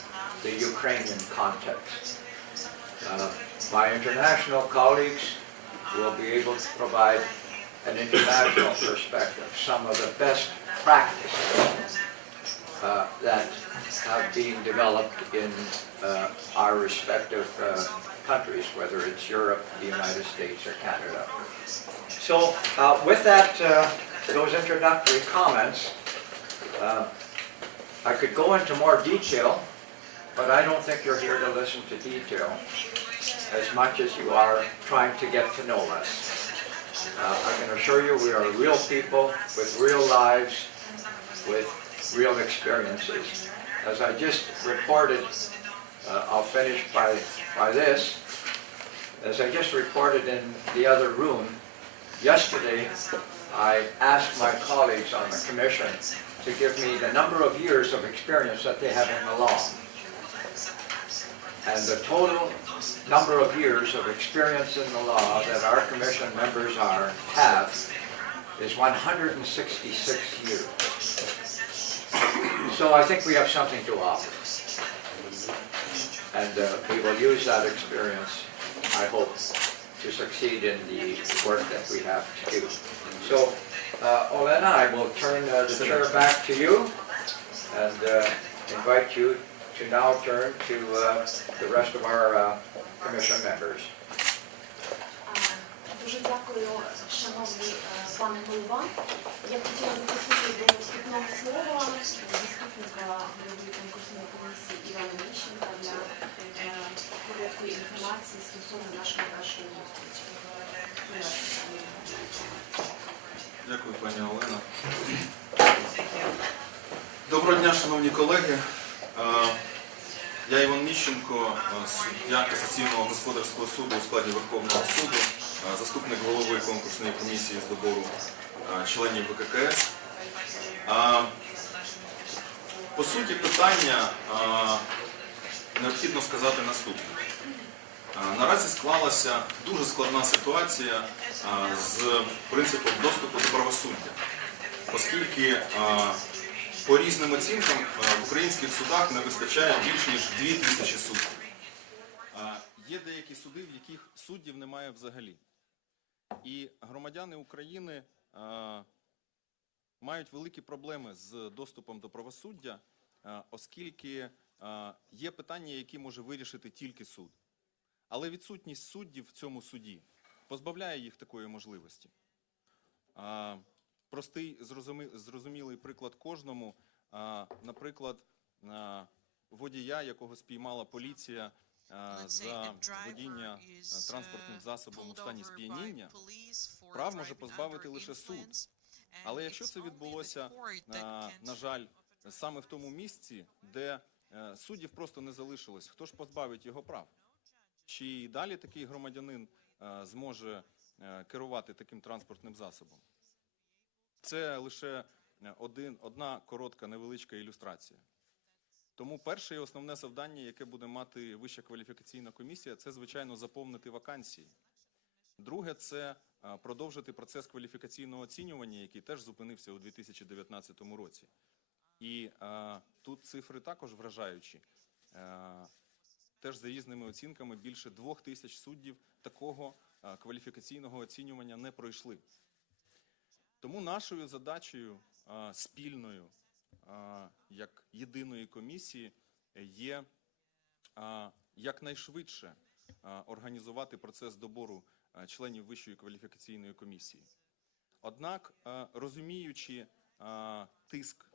the Ukrainian context. My international colleagues will be able to provide an international perspective, some of the best practices that have been developed in our respective countries, whether it's Europe, the United States, or Canada. So with that, those introductory comments, I could go into more detail, but I don't think you're here to listen to detail as much as you are trying to get to know us. I can assure you we are real people with real lives, with real experiences. As I just reported, I'll finish by this. As I just reported in the other room, yesterday I asked my colleagues on the commission to give me the number of years of experience that they have in the law. And the total number of years of experience in the law that our commission members have is 166 years. So I think we have something to offer. And we will use that experience, I hope, to succeed in the work that we have to do. So, Olena, I will turn the chair back to you and invite you to now turn to the rest of our commission members. Дуже дякую, шановний пане голова. Я б хотіла запросити до вступного слова заступника голови конкурсної комісії Івана Міщенка для короткої інформації стосовно нашої першої зустрічі. Дякую, пані Олена. Доброго дня, шановні колеги. Я Іван Міщенко, суддя Касаційного господарського суду у складі Верховного суду, заступник голови конкурсної комісії з добору членів ВККС. По суті питання необхідно сказати наступне. Наразі склалася дуже складна ситуація з принципом доступу до правосуддя, оскільки по різним оцінкам в українських судах не вистачає більш ніж 2000 суддів. Є деякі суди, в яких суддів немає взагалі. І громадяни України мають великі проблеми з доступом до правосуддя, оскільки є питання, які може вирішити тільки суд. Але відсутність суддів в цьому суді позбавляє їх такої можливості. Простий, зрозумілий приклад кожному. Наприклад, водія, якого спіймала поліція за водіння транспортним засобом у стані сп'яніння, прав може позбавити лише суд. Але якщо це відбулося, на жаль, саме в тому місці, де суддів просто не залишилось, хто ж позбавить його прав? Чи далі такий громадянин зможе керувати таким транспортним засобом? Це лише одна коротка невеличка ілюстрація. Тому перше і основне завдання, яке буде мати Вища кваліфікаційна комісія, це, звичайно, заповнити вакансії. Друге – це продовжити процес кваліфікаційного оцінювання, який теж зупинився у 2019 році. І тут цифри також вражаючі. Теж за різними оцінками більше 2000 суддів такого кваліфікаційного оцінювання не пройшли. Тому нашою задачею спільною, як єдиної комісії, є якнайшвидше організувати процес добору членів Вищої кваліфікаційної комісії. Однак, розуміючи тиск,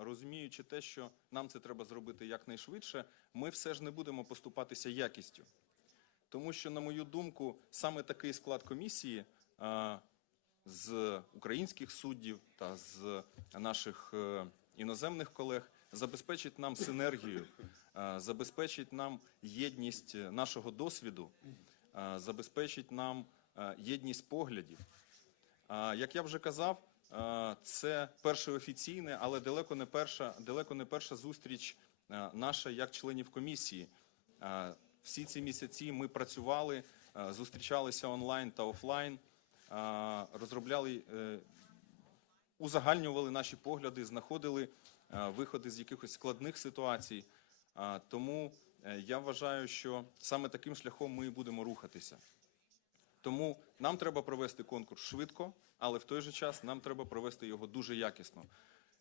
розуміючи те, що нам це треба зробити якнайшвидше, ми все ж не будемо поступатися якістю. Тому що, на мою думку, саме такий склад комісії з українських суддів та з наших іноземних колег забезпечить нам синергію, забезпечить нам єдність нашого досвіду, забезпечить нам єдність поглядів. Як я вже казав, це перше офіційне, але далеко не перша зустріч наша як членів комісії. Всі ці місяці ми працювали, зустрічалися онлайн та офлайн, розробляли, узагальнювали наші погляди, знаходили виходи з якихось складних ситуацій. Тому я вважаю, що саме таким шляхом ми і будемо рухатися. Тому нам треба провести конкурс швидко, але в той же час нам треба провести його дуже якісно.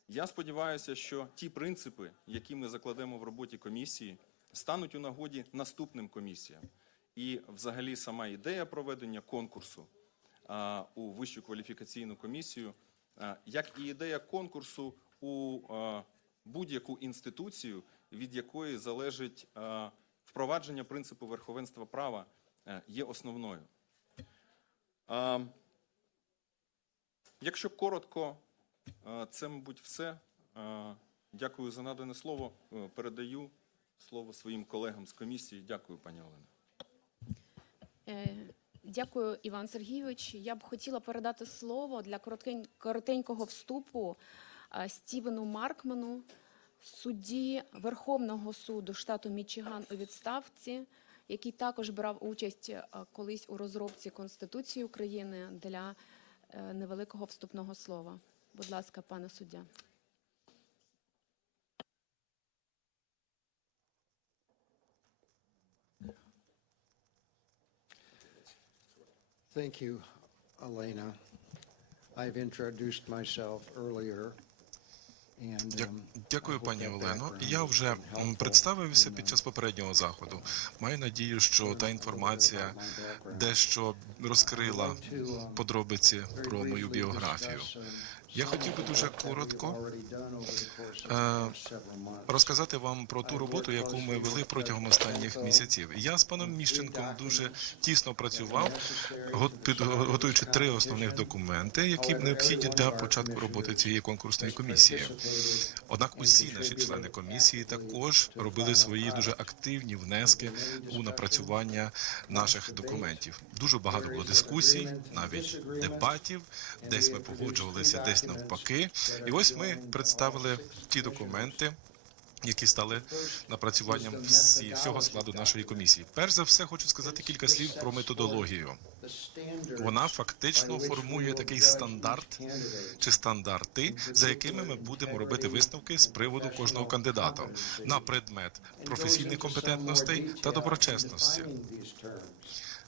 Я сподіваюся, що ті принципи, які ми закладемо в роботі комісії, стануть у нагоді наступним комісіям. І взагалі сама ідея проведення конкурсу у Вищу кваліфікаційну комісію, як і ідея конкурсу у будь-яку інституцію, від якої залежить впровадження принципу верховенства права, є основною. Якщо коротко, це, мабуть, все. Дякую за надане слово. Передаю слово своїм колегам з комісії. Дякую, пані Олено. Дякую, Іван Сергійович. Я б хотіла передати слово для коротенького вступу Стівену Маркману, судді Верховного суду штату Мічиган у відставці, який також брав участь колись у розробці Конституції України, для невеликого вступного слова. Будь ласка, пане суддя. Thank you, Elena. I've introduced myself earlier. Дякую, пані Олено. Я вже представився під час попереднього заходу. Маю надію, що та інформація дещо розкрила подробиці про мою біографію. Я хотів би дуже коротко розказати вам про ту роботу, яку ми вели протягом останніх місяців. Я з паном Міщенком дуже тісно працював, готуючи 3 основних документи, які необхідні для початку роботи цієї конкурсної комісії. Однак усі наші члени комісії також робили свої дуже активні внески у напрацювання наших документів. Дуже багато було дискусій, навіть дебатів, десь ми погоджувалися, десь навпаки. І ось ми представили ті документи, які стали напрацюванням всього складу нашої комісії. Перш за все, хочу сказати кілька слів про методологію. Вона фактично формує такий стандарт чи стандарти, за якими ми будемо робити висновки з приводу кожного кандидата на предмет професійних компетентностей та доброчесності.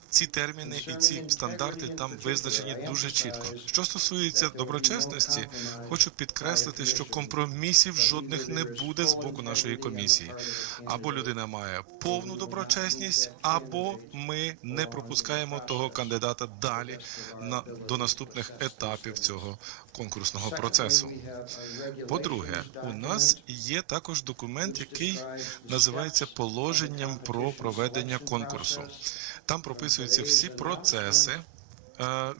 Ці терміни і ці стандарти там визначені дуже чітко. Що стосується доброчесності, хочу підкреслити, що компромісів жодних не буде з боку нашої комісії. Або людина має повну доброчесність, або ми не пропускаємо того кандидата далі до наступних етапів цього конкурсного процесу. По-друге, у нас є також документ, який називається «Положенням про проведення конкурсу». Там прописуються всі процеси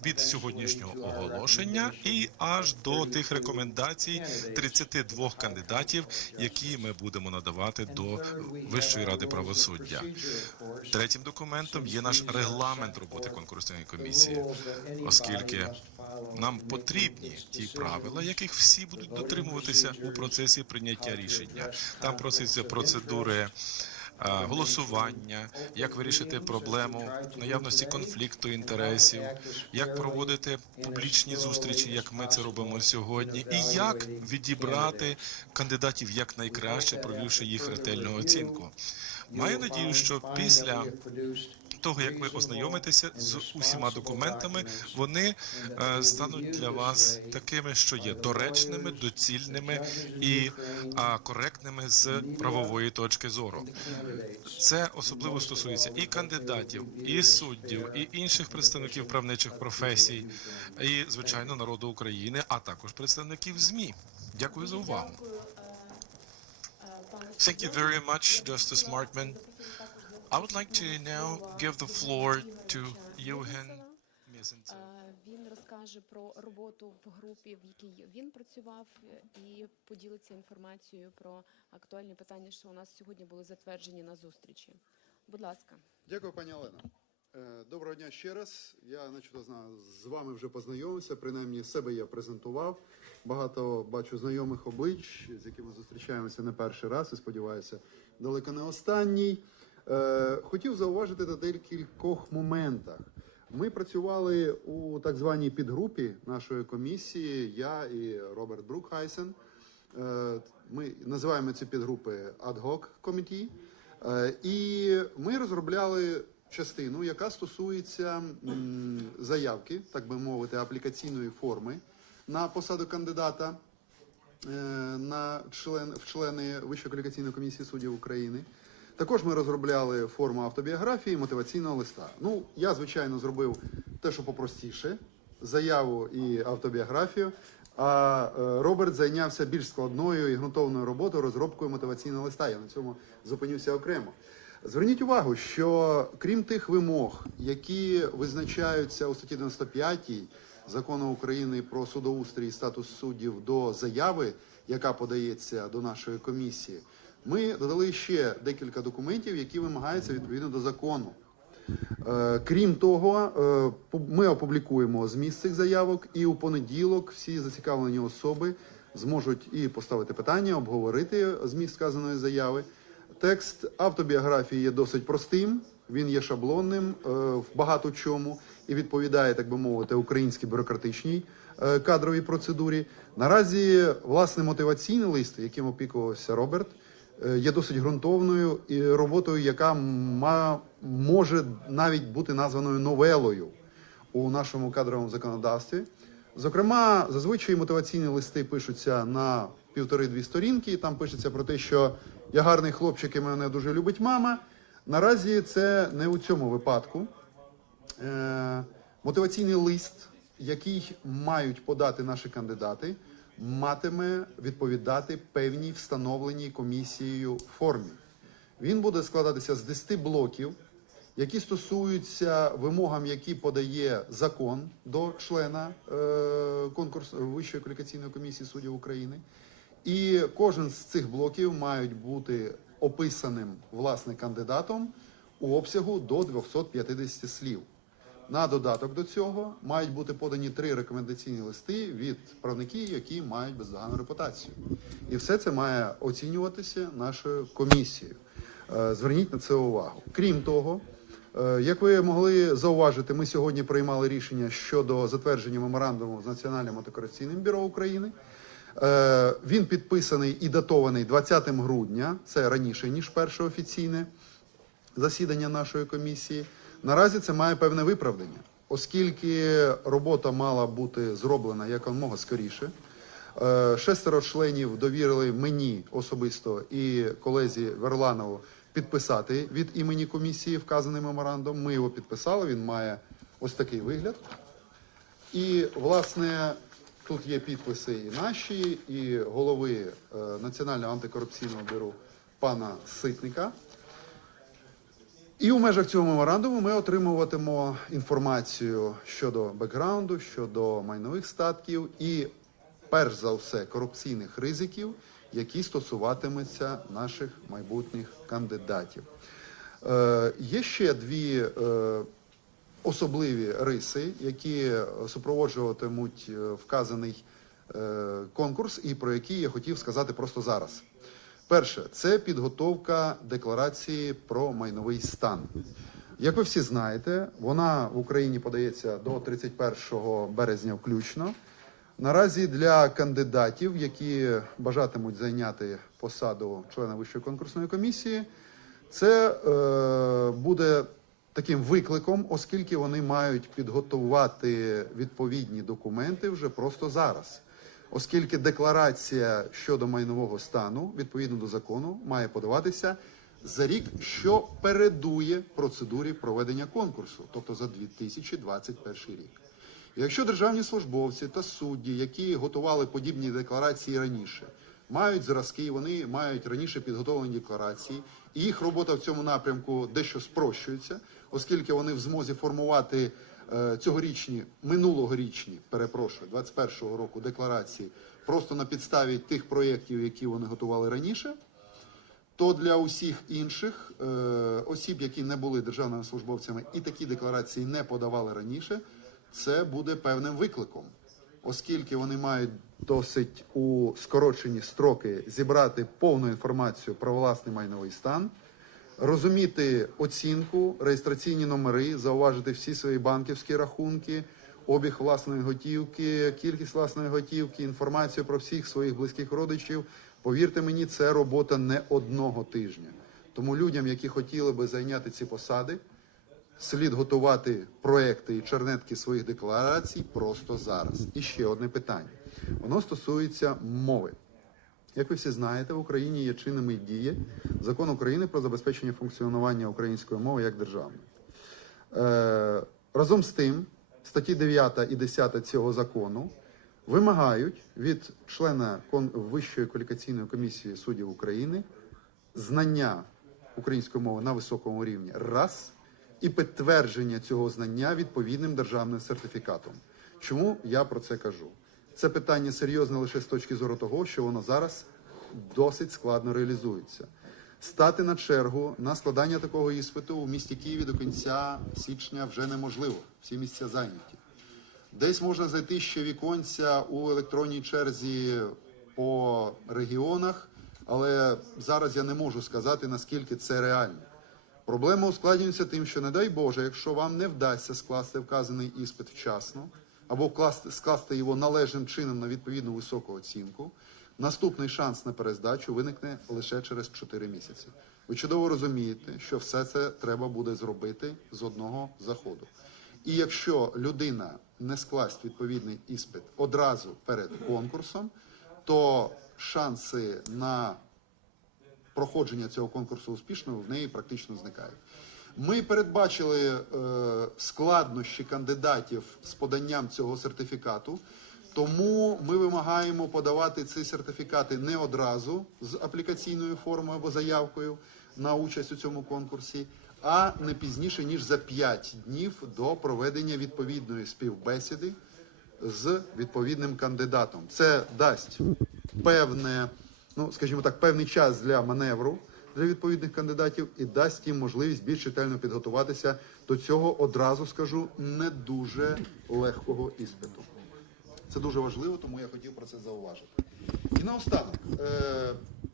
від сьогоднішнього оголошення і аж до тих рекомендацій 32 кандидатів, які ми будемо надавати до Вищої ради правосуддя. Третім документом є наш регламент роботи конкурсної комісії, оскільки нам потрібні ті правила, яких всі будуть дотримуватися у процесі прийняття рішення. Там просяться процедури голосування, як вирішити проблему наявності конфлікту інтересів, як проводити публічні зустрічі, як ми це робимо сьогодні, і як відібрати кандидатів якнайкраще, провівши їх ретельну оцінку. Маю надію, що після того, як ви ознайомитеся з усіма документами, вони стануть для вас такими, що є доречними, доцільними і коректними з правової точки зору. Це особливо стосується і кандидатів, і суддів, і інших представників правничих професій, і, звичайно, народу України, а також представників ЗМІ. Дякую за увагу. Thank you very much, Justice Markman. I would like to now give the floor to Johan Miesenце. Він розкаже про роботу в групі, в якій він працював, і поділиться інформацією про актуальні питання, що у нас сьогодні були затверджені на зустрічі. Будь ласка. Дякую, пані Олено. Доброго дня ще раз. Я з вами вже познайомився, принаймні себе я презентував. Багато бачу знайомих облич, з якими зустрічаємося не перший раз і, сподіваюся, далеко не останній. Хотів зауважити на декількох моментах. Ми працювали у так званій підгрупі нашої комісії, я і Роберт Брукхайсен. Ми називаємо ці підгрупи ad hoc committee. І ми розробляли частину, яка стосується заявки, так би мовити, аплікаційної форми на посаду кандидата в члени Вищої кваліфікаційної комісії суддів України. Також ми розробляли форму автобіографії, мотиваційного листа. Ну, я, звичайно, зробив те, що попростіше, заяву і автобіографію, а Роберт зайнявся більш складною і ґрунтовною роботою, розробкою мотиваційного листа. Я на цьому зупинюся окремо. Зверніть увагу, що крім тих вимог, які визначаються у статті 95 Закону України про судоустрій і статус суддів до заяви, яка подається до нашої комісії, ми додали ще декілька документів, які вимагаються відповідно до закону. Крім того, ми опублікуємо зміст цих заявок, і у понеділок всі зацікавлені особи зможуть і поставити питання, обговорити зміст сказаної заяви. Текст автобіографії є досить простим, він є шаблонним в багато чому і відповідає, так би мовити, українській бюрократичній кадровій процедурі. Наразі, власне, мотиваційний лист, яким опікувався Роберт, є досить ґрунтовною і роботою, яка може навіть бути названою новелою у нашому кадровому законодавстві. Зокрема, зазвичай мотиваційні листи пишуться на 1,5-2 сторінки, і там пишеться про те, що я гарний хлопчик і мене дуже любить мама. Наразі це не у цьому випадку. Мотиваційний лист, який мають подати наші кандидати, матиме відповідати певній встановленій комісією формі. Він буде складатися з 10 блоків, які стосуються вимогам, які подає закон до члена Вищої кваліфікаційної комісії суддів України. І кожен з цих блоків мають бути описаним, власне, кандидатом у обсягу до 250 слів. На додаток до цього мають бути подані 3 рекомендаційні листи від правників, які мають бездоганну репутацію. І все це має оцінюватися нашою комісією. Зверніть на це увагу. Крім того, як ви могли зауважити, ми сьогодні приймали рішення щодо затвердження меморандуму з Національним антикорупційним бюро України. Він підписаний і датований 20 грудня, це раніше, ніж перше офіційне засідання нашої комісії. Наразі це має певне виправдання, оскільки робота мала бути зроблена якомога скоріше. 6 членів довірили мені особисто і колезі Верланову підписати від імені комісії вказаний меморандум. Ми його підписали, він має ось такий вигляд. І, власне, тут є підписи і наші, і голови Національного антикорупційного бюро пана Ситника. І у межах цього меморандуму ми отримуватимемо інформацію щодо бекграунду, щодо майнових статків і, перш за все, корупційних ризиків, які стосуватимуться наших майбутніх кандидатів. Є ще 2 особливі риси, які супроводжуватимуть вказаний конкурс і про які я хотів сказати просто зараз. Перше, це підготовка декларації про майновий стан. Як ви всі знаєте, вона в Україні подається до 31 березня включно. Наразі для кандидатів, які бажатимуть зайняти посаду члена Вищої конкурсної комісії, це буде таким викликом, оскільки вони мають підготувати відповідні документи вже просто зараз. Оскільки декларація щодо майнового стану, відповідно до закону, має подаватися за рік, що передує процедурі проведення конкурсу, тобто за 2021 рік. Якщо державні службовці та судді, які готували подібні декларації раніше, мають зразки, вони мають раніше підготовлені декларації, і їх робота в цьому напрямку дещо спрощується, оскільки вони в змозі формувати минулогорічні, 21-го року декларації просто на підставі тих проєктів, які вони готували раніше, то для усіх інших осіб, які не були державними службовцями і такі декларації не подавали раніше, це буде певним викликом, оскільки вони мають досить у скорочені строки зібрати повну інформацію про власний майновий стан, розуміти оцінку, реєстраційні номери, зауважити всі свої банківські рахунки, обіг власної готівки, кількість власної готівки, інформацію про всіх своїх близьких родичів. Повірте мені, це робота не одного тижня. Тому людям, які хотіли би зайняти ці посади, слід готувати проекти і чернетки своїх декларацій просто зараз. І ще одне питання. Воно стосується мови. Як ви всі знаєте, в Україні є чинним і діє Закон України про забезпечення функціонування української мови як державної. Разом з тим, статті 9 і 10 цього закону вимагають від члена Вищої кваліфікаційної комісії суддів України знання української мови на високому рівні – раз, і підтвердження цього знання відповідним державним сертифікатом. Чому я про це кажу? Це питання серйозне лише з точки зору того, що воно зараз досить складно реалізується. Стати на чергу на складання такого іспиту у місті Києві до кінця січня вже неможливо. Всі місця зайняті. Десь можна знайти ще віконця у електронній черзі по регіонах, але зараз я не можу сказати, наскільки це реально. Проблема ускладнюється тим, що, не дай Боже, якщо вам не вдасться скласти вказаний іспит вчасно, або скласти його належним чином на відповідну високу оцінку, наступний шанс на перездачу виникне лише через 4 місяці. Ви чудово розумієте, що все це треба буде зробити з одного заходу. І якщо людина не скласть відповідний іспит одразу перед конкурсом, то шанси на проходження цього конкурсу успішно в неї практично зникають. Ми передбачили складнощі кандидатів з поданням цього сертифікату, тому ми вимагаємо подавати ці сертифікати не одразу з аплікаційною формою або заявкою на участь у цьому конкурсі, а не пізніше, ніж за 5 днів до проведення відповідної співбесіди з відповідним кандидатом. Це дасть певний час для маневру для відповідних кандидатів і дасть їм можливість більш ретельно підготуватися до цього, одразу скажу, не дуже легкого іспиту. Це дуже важливо, тому я хотів про це зауважити. І наостанок,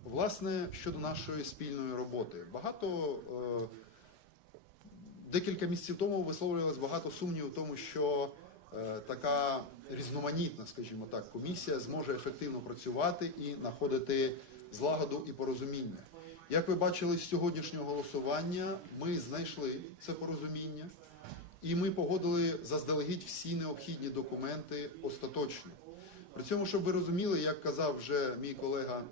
власне, щодо нашої спільної роботи. Декілька місяців тому висловлювалось багато сумнівів в тому, що така різноманітна, скажімо так, комісія зможе ефективно працювати і знаходити злагоду і порозуміння. Як ви бачили з сьогоднішнього голосування, ми знайшли це порозуміння і ми погодили заздалегідь всі необхідні документи остаточно. При цьому, щоб ви розуміли, як казав вже мій колега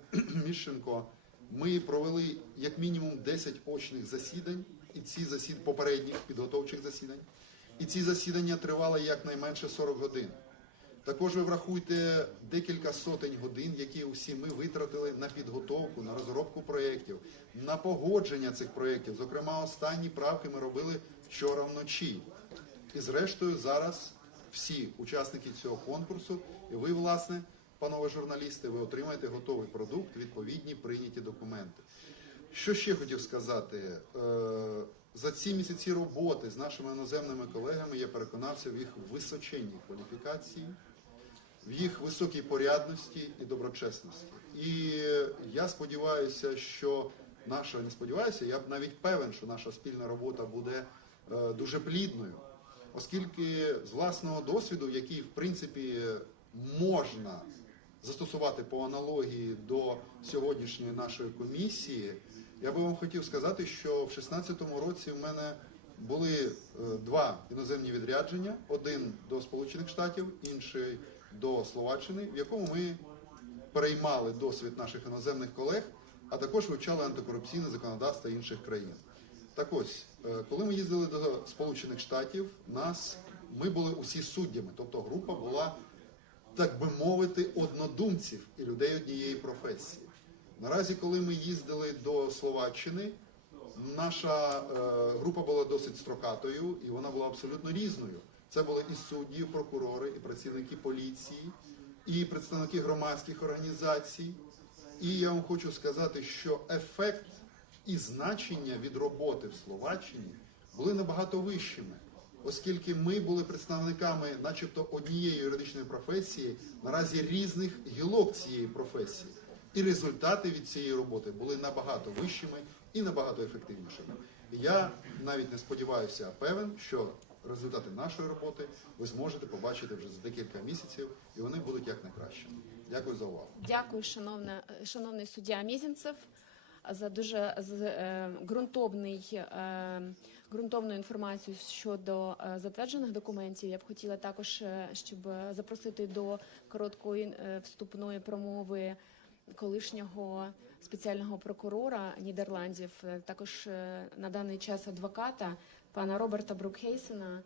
Міщенко, ми провели як мінімум 10 очних засідань, і ці попередніх підготовчих засідань, і ці засідання тривали якнайменше 40 годин. Також ви врахуйте декілька сотень годин, які усі ми витратили на підготовку, на розробку проєктів, на погодження цих проєктів. Зокрема, останні правки ми робили вчора вночі. І зрештою зараз всі учасники цього конкурсу, і ви, власне, панове журналісти, ви отримаєте готовий продукт, відповідні прийняті документи. Що ще хотів сказати? За ці місяці роботи з нашими іноземними колегами я переконався в їх височенній кваліфікації, в їх високій порядності і доброчесності. І я сподіваюся, що не сподіваюся, я б навіть певен, що наша спільна робота буде дуже плідною, оскільки з власного досвіду, який в принципі можна застосувати по аналогії до сьогоднішньої нашої комісії, я би вам хотів сказати, що в 2016 році в мене були 2 іноземні відрядження, один до Сполучених Штатів, інший до Словаччини, в якому ми переймали досвід наших іноземних колег, а також вивчали антикорупційне законодавство інших країн. Так ось, коли ми їздили до Сполучених Штатів, ми були усі суддями, тобто група була, так би мовити, однодумців і людей однієї професії. Наразі, коли ми їздили до Словаччини, наша група була досить строкатою, і вона була абсолютно різною. Це були і судді, і прокурори, і працівники поліції, і представники громадських організацій. І я вам хочу сказати, що ефект і значення від роботи в Словаччині були набагато вищими, оскільки ми були представниками начебто однієї юридичної професії, наразі різних гілок цієї професії. І результати від цієї роботи були набагато вищими і набагато ефективнішими. І я навіть не сподіваюся, а певен, що результати нашої роботи ви зможете побачити вже за декілька місяців, і вони будуть якнайкращими. Дякую за увагу. Дякую, шановний суддя Мізінцев, за дуже ґрунтовну інформацію щодо затверджених документів. Я б хотіла також, щоб запросити до короткої вступної промови колишнього спеціального прокурора Нідерландів, також на даний час адвоката, пана Роберта Брукхейсена,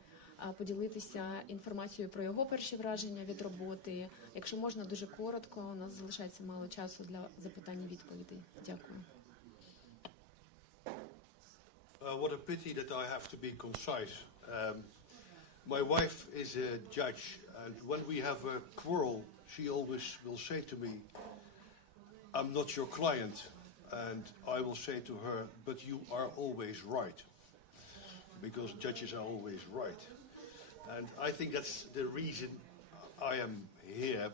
поділитися інформацією про його перші враження від роботи. Якщо можна, дуже коротко, у нас залишається мало часу для запитань і відповідей. Дякую. What a pity that I have to be concise. My wife is a judge, and when we have a quarrel, she always will say to me, "I'm not your client," and I will say to her, "But you are always right," because judges are always right. And I think that's the reason I am here.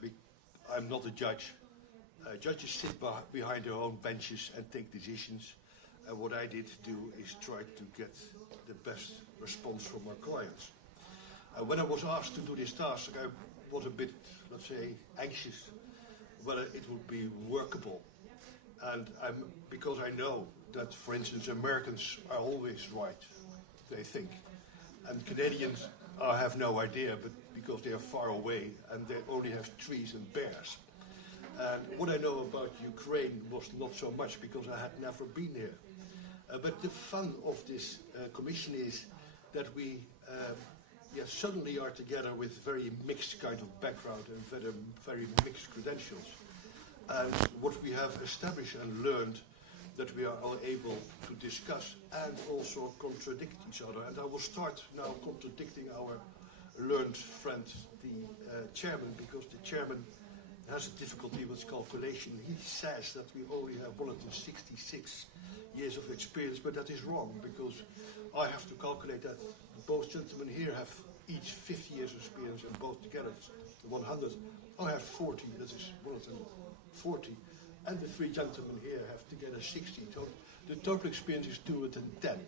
I'm not a judge. Judges sit behind their own benches and take decisions. And what I did do is try to get the best response from our clients. When I was asked to do this task, I was a bit, let's say, anxious whether it would be workable. And because I know that, for instance, Americans are always right, they think. And Canadians have no idea, but because they are far away and they only have trees and bears. And what I know about Ukraine was not so much because I had never been here. But the fun of this commission is that we suddenly are together with very mixed kind of background and very mixed credentials. And what we have established and learned, that we are all able to discuss and also contradict each other. And I will start now contradicting our learned friend, the chairman, because the chairman has a difficulty with calculation. He says that we only have 166 years of experience, but that is wrong, because I have to calculate that both gentlemen here have each 50 years of experience, and both together 100. I have 40, that is 140, and the 3 gentlemen here have together 60. So the total experience is 210.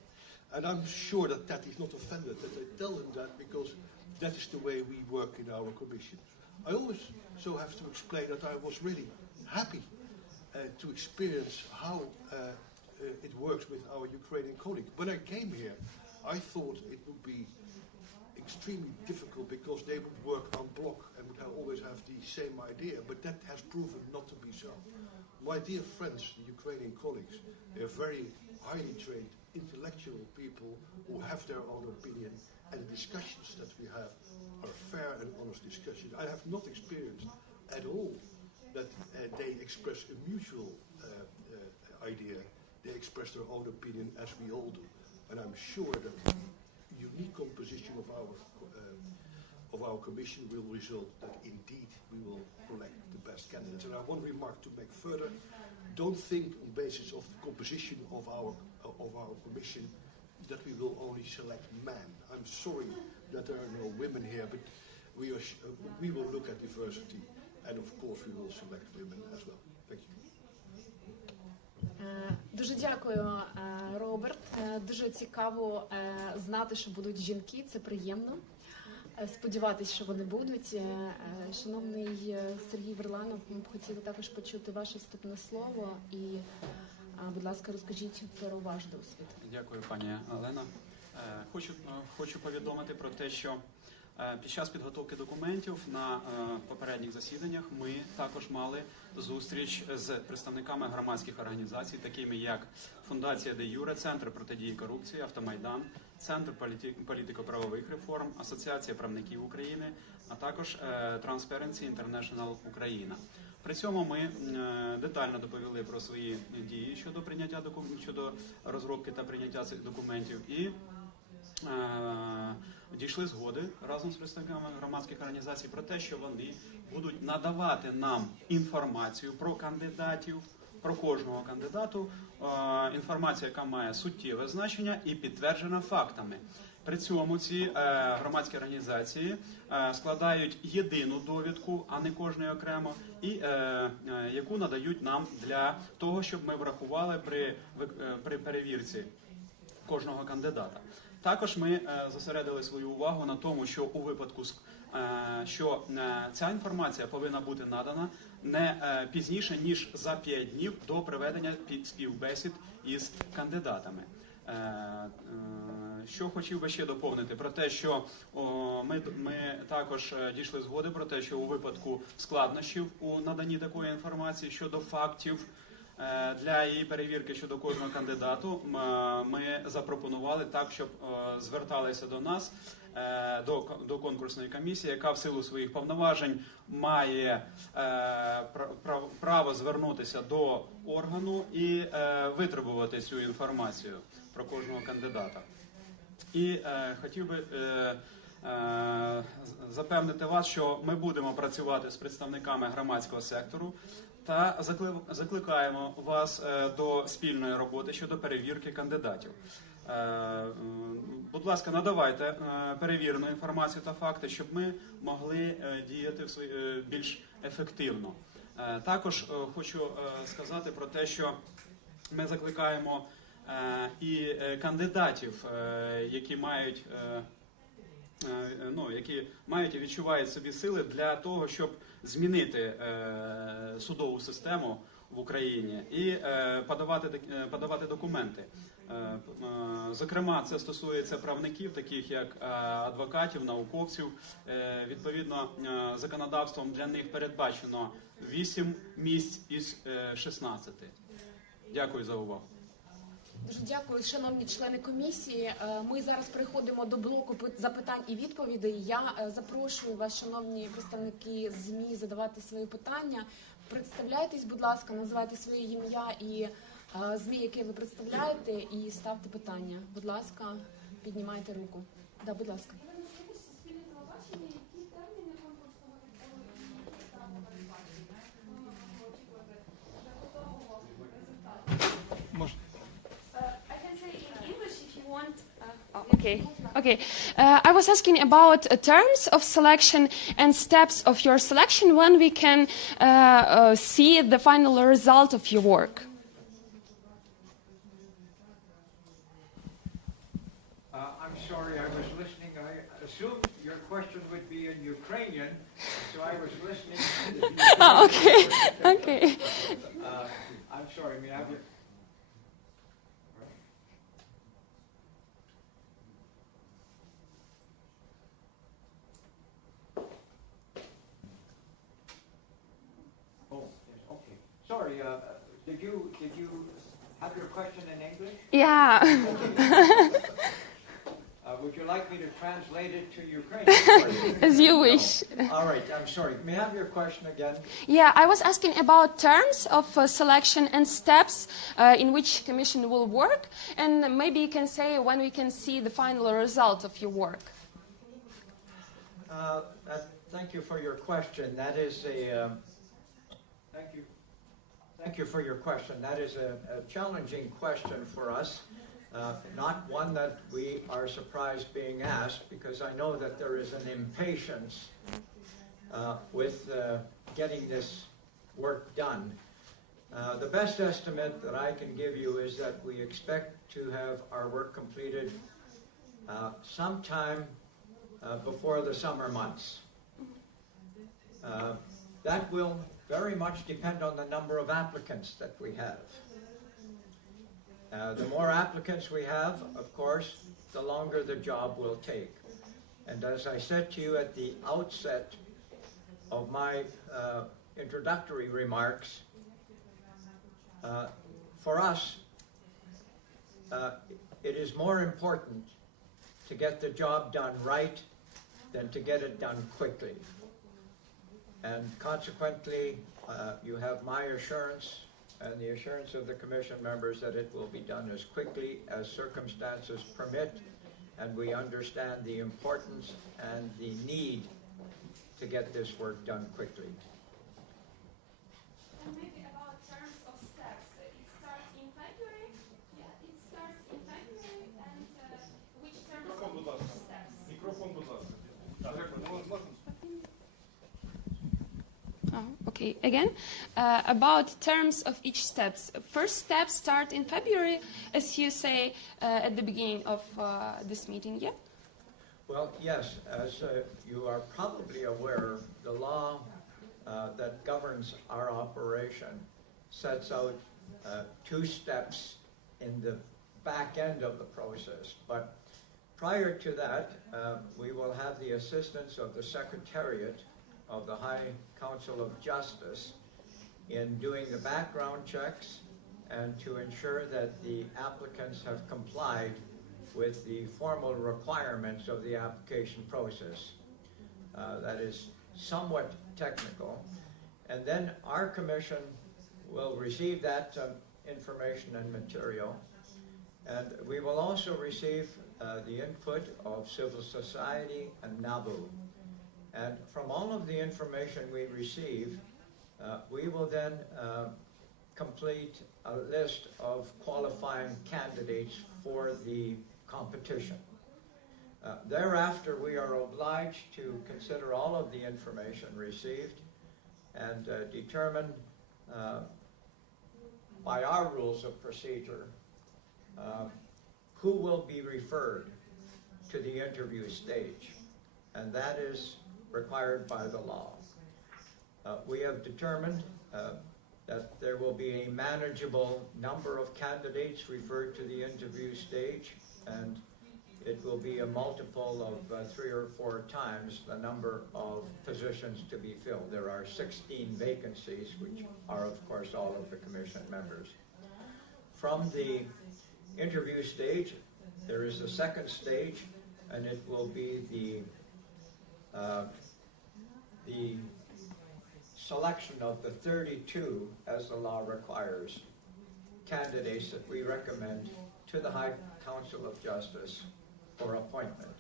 And I'm sure that that is not offended, that I tell them that, because that is the way we work in our commission. I also have to explain that I was really happy to experience how it works with our Ukrainian colleague. When I came here, I thought it would be extremely difficult because they would work en bloc and would always have the same idea, but that has proven not to be so. My dear friends, the Ukrainian colleagues, they are very highly trained, intellectual people who have their own opinion, and the discussions that we have are fair and honest discussions. I have not experienced at all that they express a mutual idea. They express their own opinion, as we all do. And I'm sure that the unique composition of our commission will result that indeed we will elect the best candidates. And I have one remark to make further. Don't think on the basis of the composition of our commission that we will only select men. I'm sorry that there are no women here, but we will look at diversity, and of course we will select women as well. Thank you. Дуже дякую, Роберт. Дуже цікаво знати, що будуть жінки, це приємно. Сподіватися, що вони будуть. Шановний Сергій Верланов, ми б хотіли також почути ваше вступне слово і, будь ласка, розкажіть про ваш досвід. Дякую, пані Олена. Хочу повідомити про те, що під час підготовки документів на попередніх засіданнях ми також мали зустріч з представниками громадських організацій, такими як Фундація Де Юре, Центр протидії корупції, Автомайдан, Центр політико-правових реформ, Асоціація правників України, а також Transparency International Україна. При цьому ми детально доповіли про свої дії щодо розробки та прийняття цих документів і дійшли згоди разом з представниками громадських організацій про те, що вони будуть надавати нам інформацію про кандидатів, про кожного кандидату, інформація, яка має суттєве значення і підтверджена фактами. При цьому ці громадські організації складають єдину довідку, а не кожної окремо, і яку надають нам для того, щоб ми врахували при перевірці кожного кандидата. Також ми зосередили свою увагу на тому, що у випадку, що ця інформація повинна бути надана не пізніше, ніж за 5 днів до проведення співбесід із кандидатами. Що хотів би ще доповнити, про те, що ми також дійшли згоди про те, що у випадку складнощів у наданні такої інформації щодо фактів, для її перевірки щодо кожного кандидату ми запропонували так, щоб зверталися до нас, до конкурсної комісії, яка в силу своїх повноважень має право звернутися до органу і витребувати цю інформацію про кожного кандидата. І хотів би запевнити вас, що ми будемо працювати з представниками громадського сектору та закликаємо вас до спільної роботи щодо перевірки кандидатів. Будь ласка, надавайте перевірену інформацію та факти, щоб ми могли діяти більш ефективно. Також хочу сказати про те, що ми закликаємо і кандидатів, які мають і відчувають собі сили для того, щоб змінити судову систему в Україні і подавати документи. Зокрема, це стосується правників, таких як адвокатів, науковців. Відповідно, законодавством для них передбачено 8 місць із 16. Дякую за увагу. Дуже дякую, шановні члени комісії. Ми зараз переходимо до блоку запитань і відповідей. Я запрошую вас, шановні представники ЗМІ, задавати свої питання. Представляйтесь, будь ласка, називайте своє ім'я і ЗМІ, яке ви представляєте, і ставте питання. Будь ласка, піднімайте руку. Да, будь ласка. Okay. I was asking about terms of selection and steps of your selection when we can see the final result of your work. I'm sorry, I was listening. I assumed your question would be in Ukrainian, so I was listening. Okay. I'm sorry, may I have your... Sorry, did you have your question in English? Yeah. Would you like me to translate it to Ukrainian? As you wish. All right, I'm sorry. May I have your question again? Yeah, I was asking about terms of selection and steps in which commission will work, and maybe you can say when we can see the final result of your work. Thank you for your question. That is a... Thank you for your question. That is a challenging question for us. not one that we are surprised being asked, because I know that there is an impatience with getting this work done. The best estimate that I can give you is that we expect to have our work completed sometime before the summer months. That will very much depend on the number of applicants that we have. The more applicants we have, of course, the longer the job will take. And as I said to you at the outset of my introductory remarks, for us, it is more important to get the job done right than to get it done quickly. And consequently, you have my assurance and the assurance of the Commission members that it will be done as quickly as circumstances permit, and we understand the importance and the need to get this work done quickly. And maybe about terms of steps. It starts in February. Yeah, it starts in February, and which terms of steps? Okay, again, about terms of each steps. First steps start in February, as you say at the beginning of this meeting, yeah? Well, yes, as you are probably aware, the law that governs our operation sets out 2 steps in the back end of the process. But prior to that, we will have the assistance of the Secretariat of the High Council of Justice in doing the background checks and to ensure that the applicants have complied with the formal requirements of the application process. That is somewhat technical. And then our commission will receive that information and material. And we will also receive the input of civil society and NABU. And from all of the information we receive, we will then complete a list of qualifying candidates for the competition. Thereafter, we are obliged to consider all of the information received and determine by our rules of procedure who will be referred to the interview stage. And that is required by the law. We have determined that there will be a manageable number of candidates referred to the interview stage, and it will be a multiple of 3 or 4 times the number of positions to be filled. There are 16 vacancies, which are, of course, all of the commission members. From the interview stage, there is a second stage, and it will be the selection of the 32, as the law requires, candidates that we recommend to the High Council of Justice for appointment.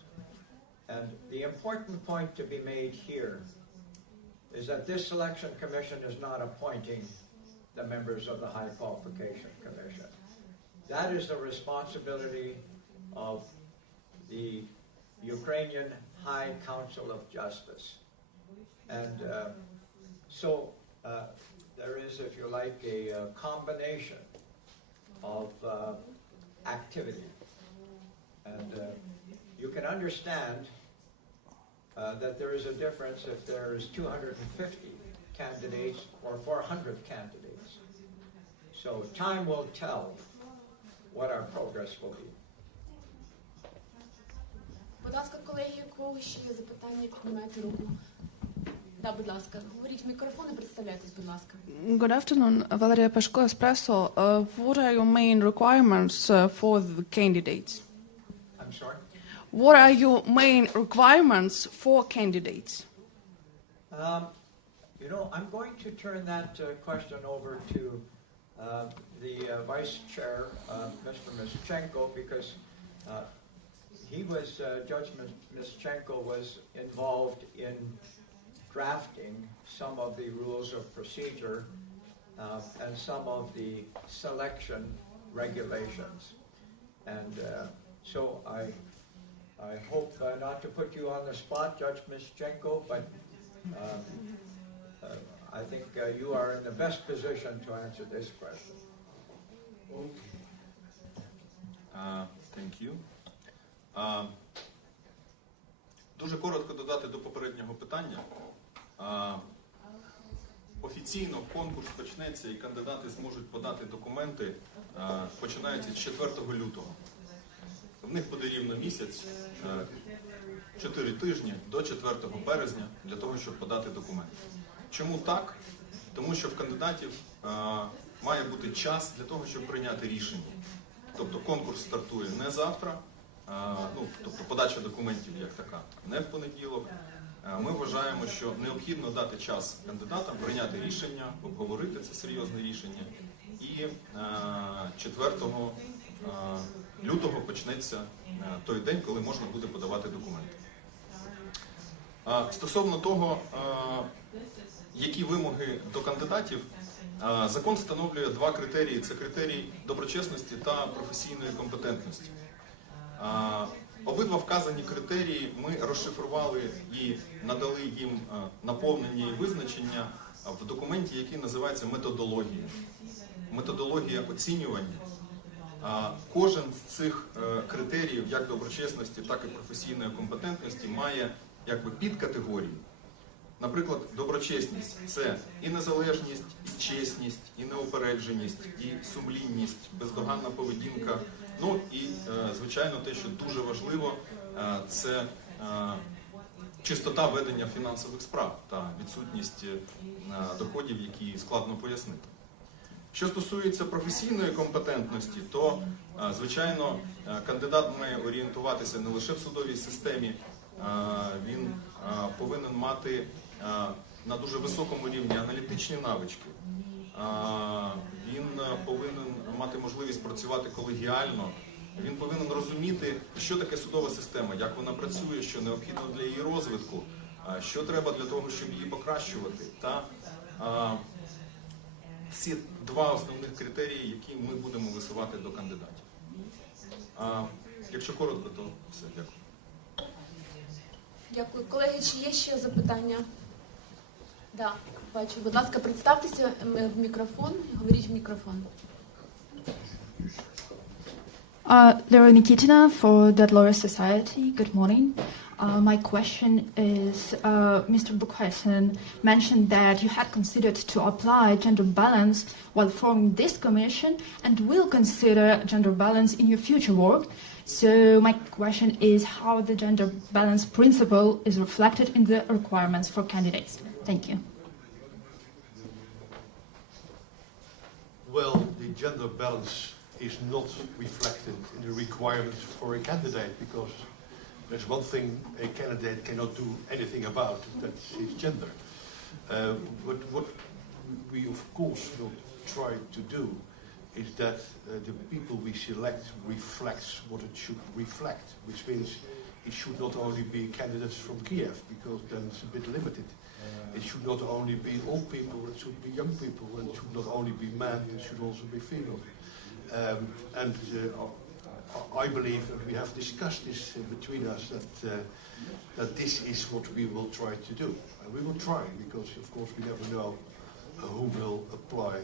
And the important point to be made here is that this selection commission is not appointing the members of the High Qualification Commission. That is the responsibility of the Ukrainian High Council of Justice. And so there is, if you like, a combination of activity. And you can understand that there is a difference if there is 250 candidates or 400 candidates. So time will tell what our progress will be. Будь ласка, колеги, у кого ще є запитання, піднімайте руку. Да, будь ласка, говоріть в мікрофон і представляйтесь, будь ласка. Good afternoon, Valeria Pashko, Espresso. What are your main requirements for the candidates? I'm sorry? What are your main requirements for candidates? You know, I'm going to turn that question over to the Vice Chair, Mr. Mischenko, because Judge Mischenko was involved in drafting some of the rules of procedure and some of the selection regulations. And so I hope not to put you on the spot, Judge Mischenko, but I think you are in the best position to answer this question. Thank you. Дуже коротко додати до попереднього питання. Офіційно конкурс почнеться і кандидати зможуть подати документи, починаючи з 4 лютого. В них буде рівно місяць, 4 тижні до 4 березня для того, щоб подати документи. Чому так? Тому що в кандидатів має бути час для того, щоб прийняти рішення. Тобто конкурс стартує не завтра, тобто подача документів як така, не в понеділок. Ми вважаємо, що необхідно дати час кандидатам прийняти рішення, обговорити це серйозне рішення. І 4 лютого почнеться той день, коли можна буде подавати документи. Стосовно того, які вимоги до кандидатів, закон встановлює 2 критерії. Це критерій доброчесності та професійної компетентності. Обидва вказані критерії ми розшифрували і надали їм наповнення і визначення в документі, який називається методологія. Методологія оцінювання. Кожен з цих критеріїв, як доброчесності, так і професійної компетентності, має якби підкатегорії. Наприклад, доброчесність – це і незалежність, і чесність, і неупередженість, і сумлінність, бездоганна поведінка. Ну і, звичайно, те, що дуже важливо, це чистота ведення фінансових справ та відсутність доходів, які складно пояснити. Що стосується професійної компетентності, то, звичайно, кандидат має орієнтуватися не лише в судовій системі, він повинен мати на дуже високому рівні аналітичні навички, він повинен мати можливість працювати колегіально, він повинен розуміти, що таке судова система, як вона працює, що необхідно для її розвитку, що треба для того, щоб її покращувати. Та ці 2 основних критерії, які ми будемо висувати до кандидатів. Якщо коротко, то все. Дякую. Дякую. Колеги, чи є ще запитання? Да, бачу. Будь ласка, представтеся в мікрофон. Говоріть в мікрофон. Laura Nikitina for Dead Lawyers Society. Good morning. My question is, Mr. Bukhaysen mentioned that you had considered to apply gender balance while forming this commission and will consider gender balance in your future work. So my question is how the gender balance principle is reflected in the requirements for candidates. Thank you. Well, the gender balance is not reflected in the requirements for a candidate because there's one thing a candidate cannot do anything about, that's his gender. But what we of course will try to do is that the people we select reflects what it should reflect, which means it should not only be candidates from Kiev, because then it's a bit limited. It should not only be old people, it should be young people, and it should not only be men, it should also be female. I believe that we have discussed this between us, that this is what we will try to do. And we will try, because of course we never know who will apply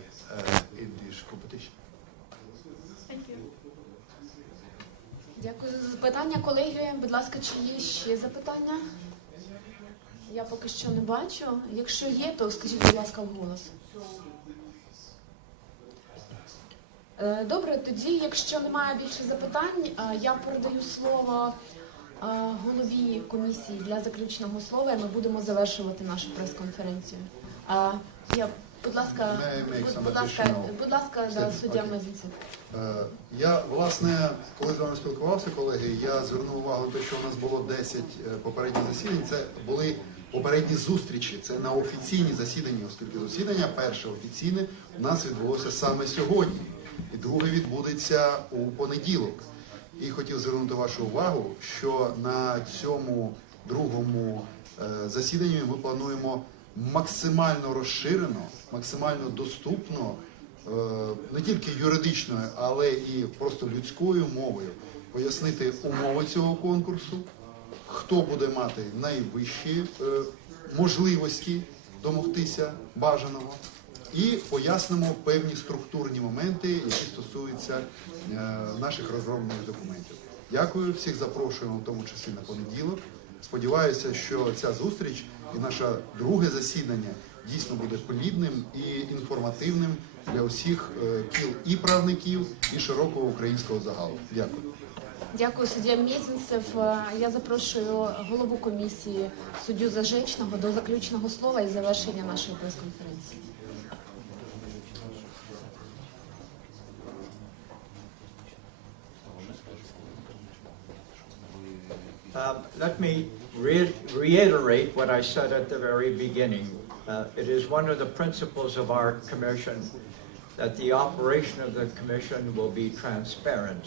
in this competition. Thank you. Дякую за запитання. Колеги, будь ласка, чи є ще запитання? Я поки що не бачу. Якщо є, то скажіть, будь ласка, вголос. Добре, тоді, якщо немає більше запитань, я передаю слово голові комісії для заключного слова, і ми будемо завершувати нашу прес-конференцію. Будь ласка, суддя Мезенцев. Я, власне, коли з вами спілкувався, колеги, я звернув увагу на те, що у нас було 10 попередніх засідань. Це були попередні зустрічі, це на офіційні засідання, оскільки засідання перше офіційне у нас відбулося саме сьогодні. І друге відбудеться у понеділок. І хотів звернути вашу увагу, що на цьому другому засіданні ми плануємо максимально розширено, максимально доступно не тільки юридичною, але і просто людською мовою пояснити умови цього конкурсу, хто буде мати найвищі можливості домогтися бажаного, і пояснимо певні структурні моменти, які стосуються наших розроблених документів. Дякую, всіх запрошуємо, в тому числі на понеділок. Сподіваюся, що ця зустріч і наше друге засідання дійсно буде плідним і інформативним для усіх кіл і правників, і широкого українського загалу. Дякую. Дякую, суддя Мезенцев. Я запрошую голову комісії, суддю Зажечного, до заключного слова і завершення нашої прес-конференції. Let me reiterate what I said at the very beginning. It is one of the principles of our commission that the operation of the commission will be transparent.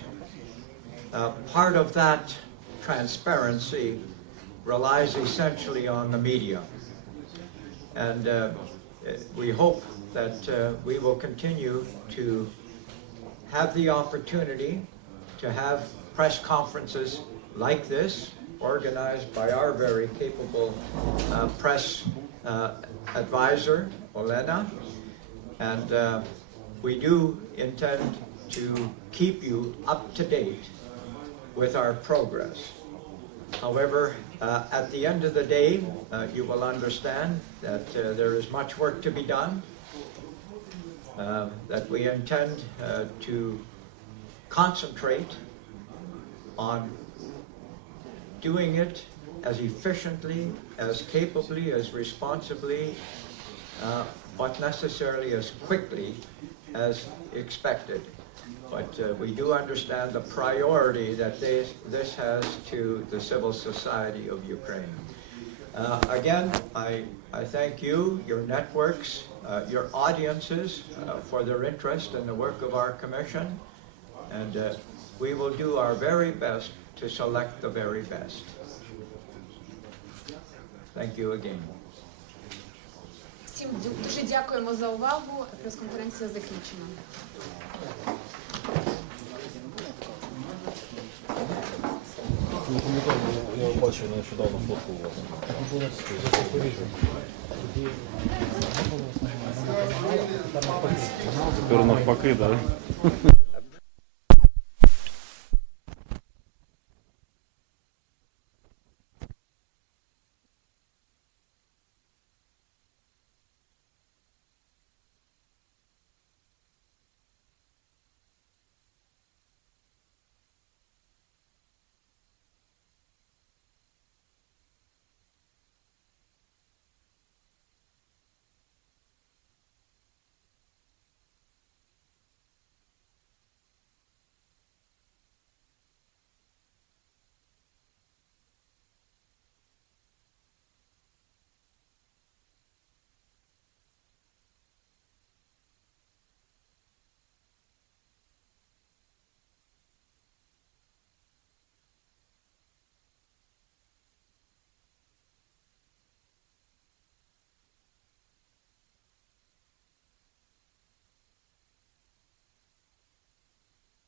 Part of that transparency relies essentially on the media. And we hope that we will continue to have the opportunity to have press conferences like this, organized by our very capable press advisor, Olena. And we do intend to keep you up to date with our progress. However, at the end of the day, you will understand that there is much work to be done, that we intend to concentrate on doing it as efficiently, as capably, as responsibly, but necessarily as quickly as expected. But we do understand the priority that this has to the civil society of Ukraine. Again, I thank you, your networks, your audiences for their interest in the work of our commission, and we will do our very best to select the very best. Thank you again. Всім дуже дякуємо за увагу. Прес-конференція закінчена. Я бачив нещодавно фотку у вас. Тепер навпаки, так?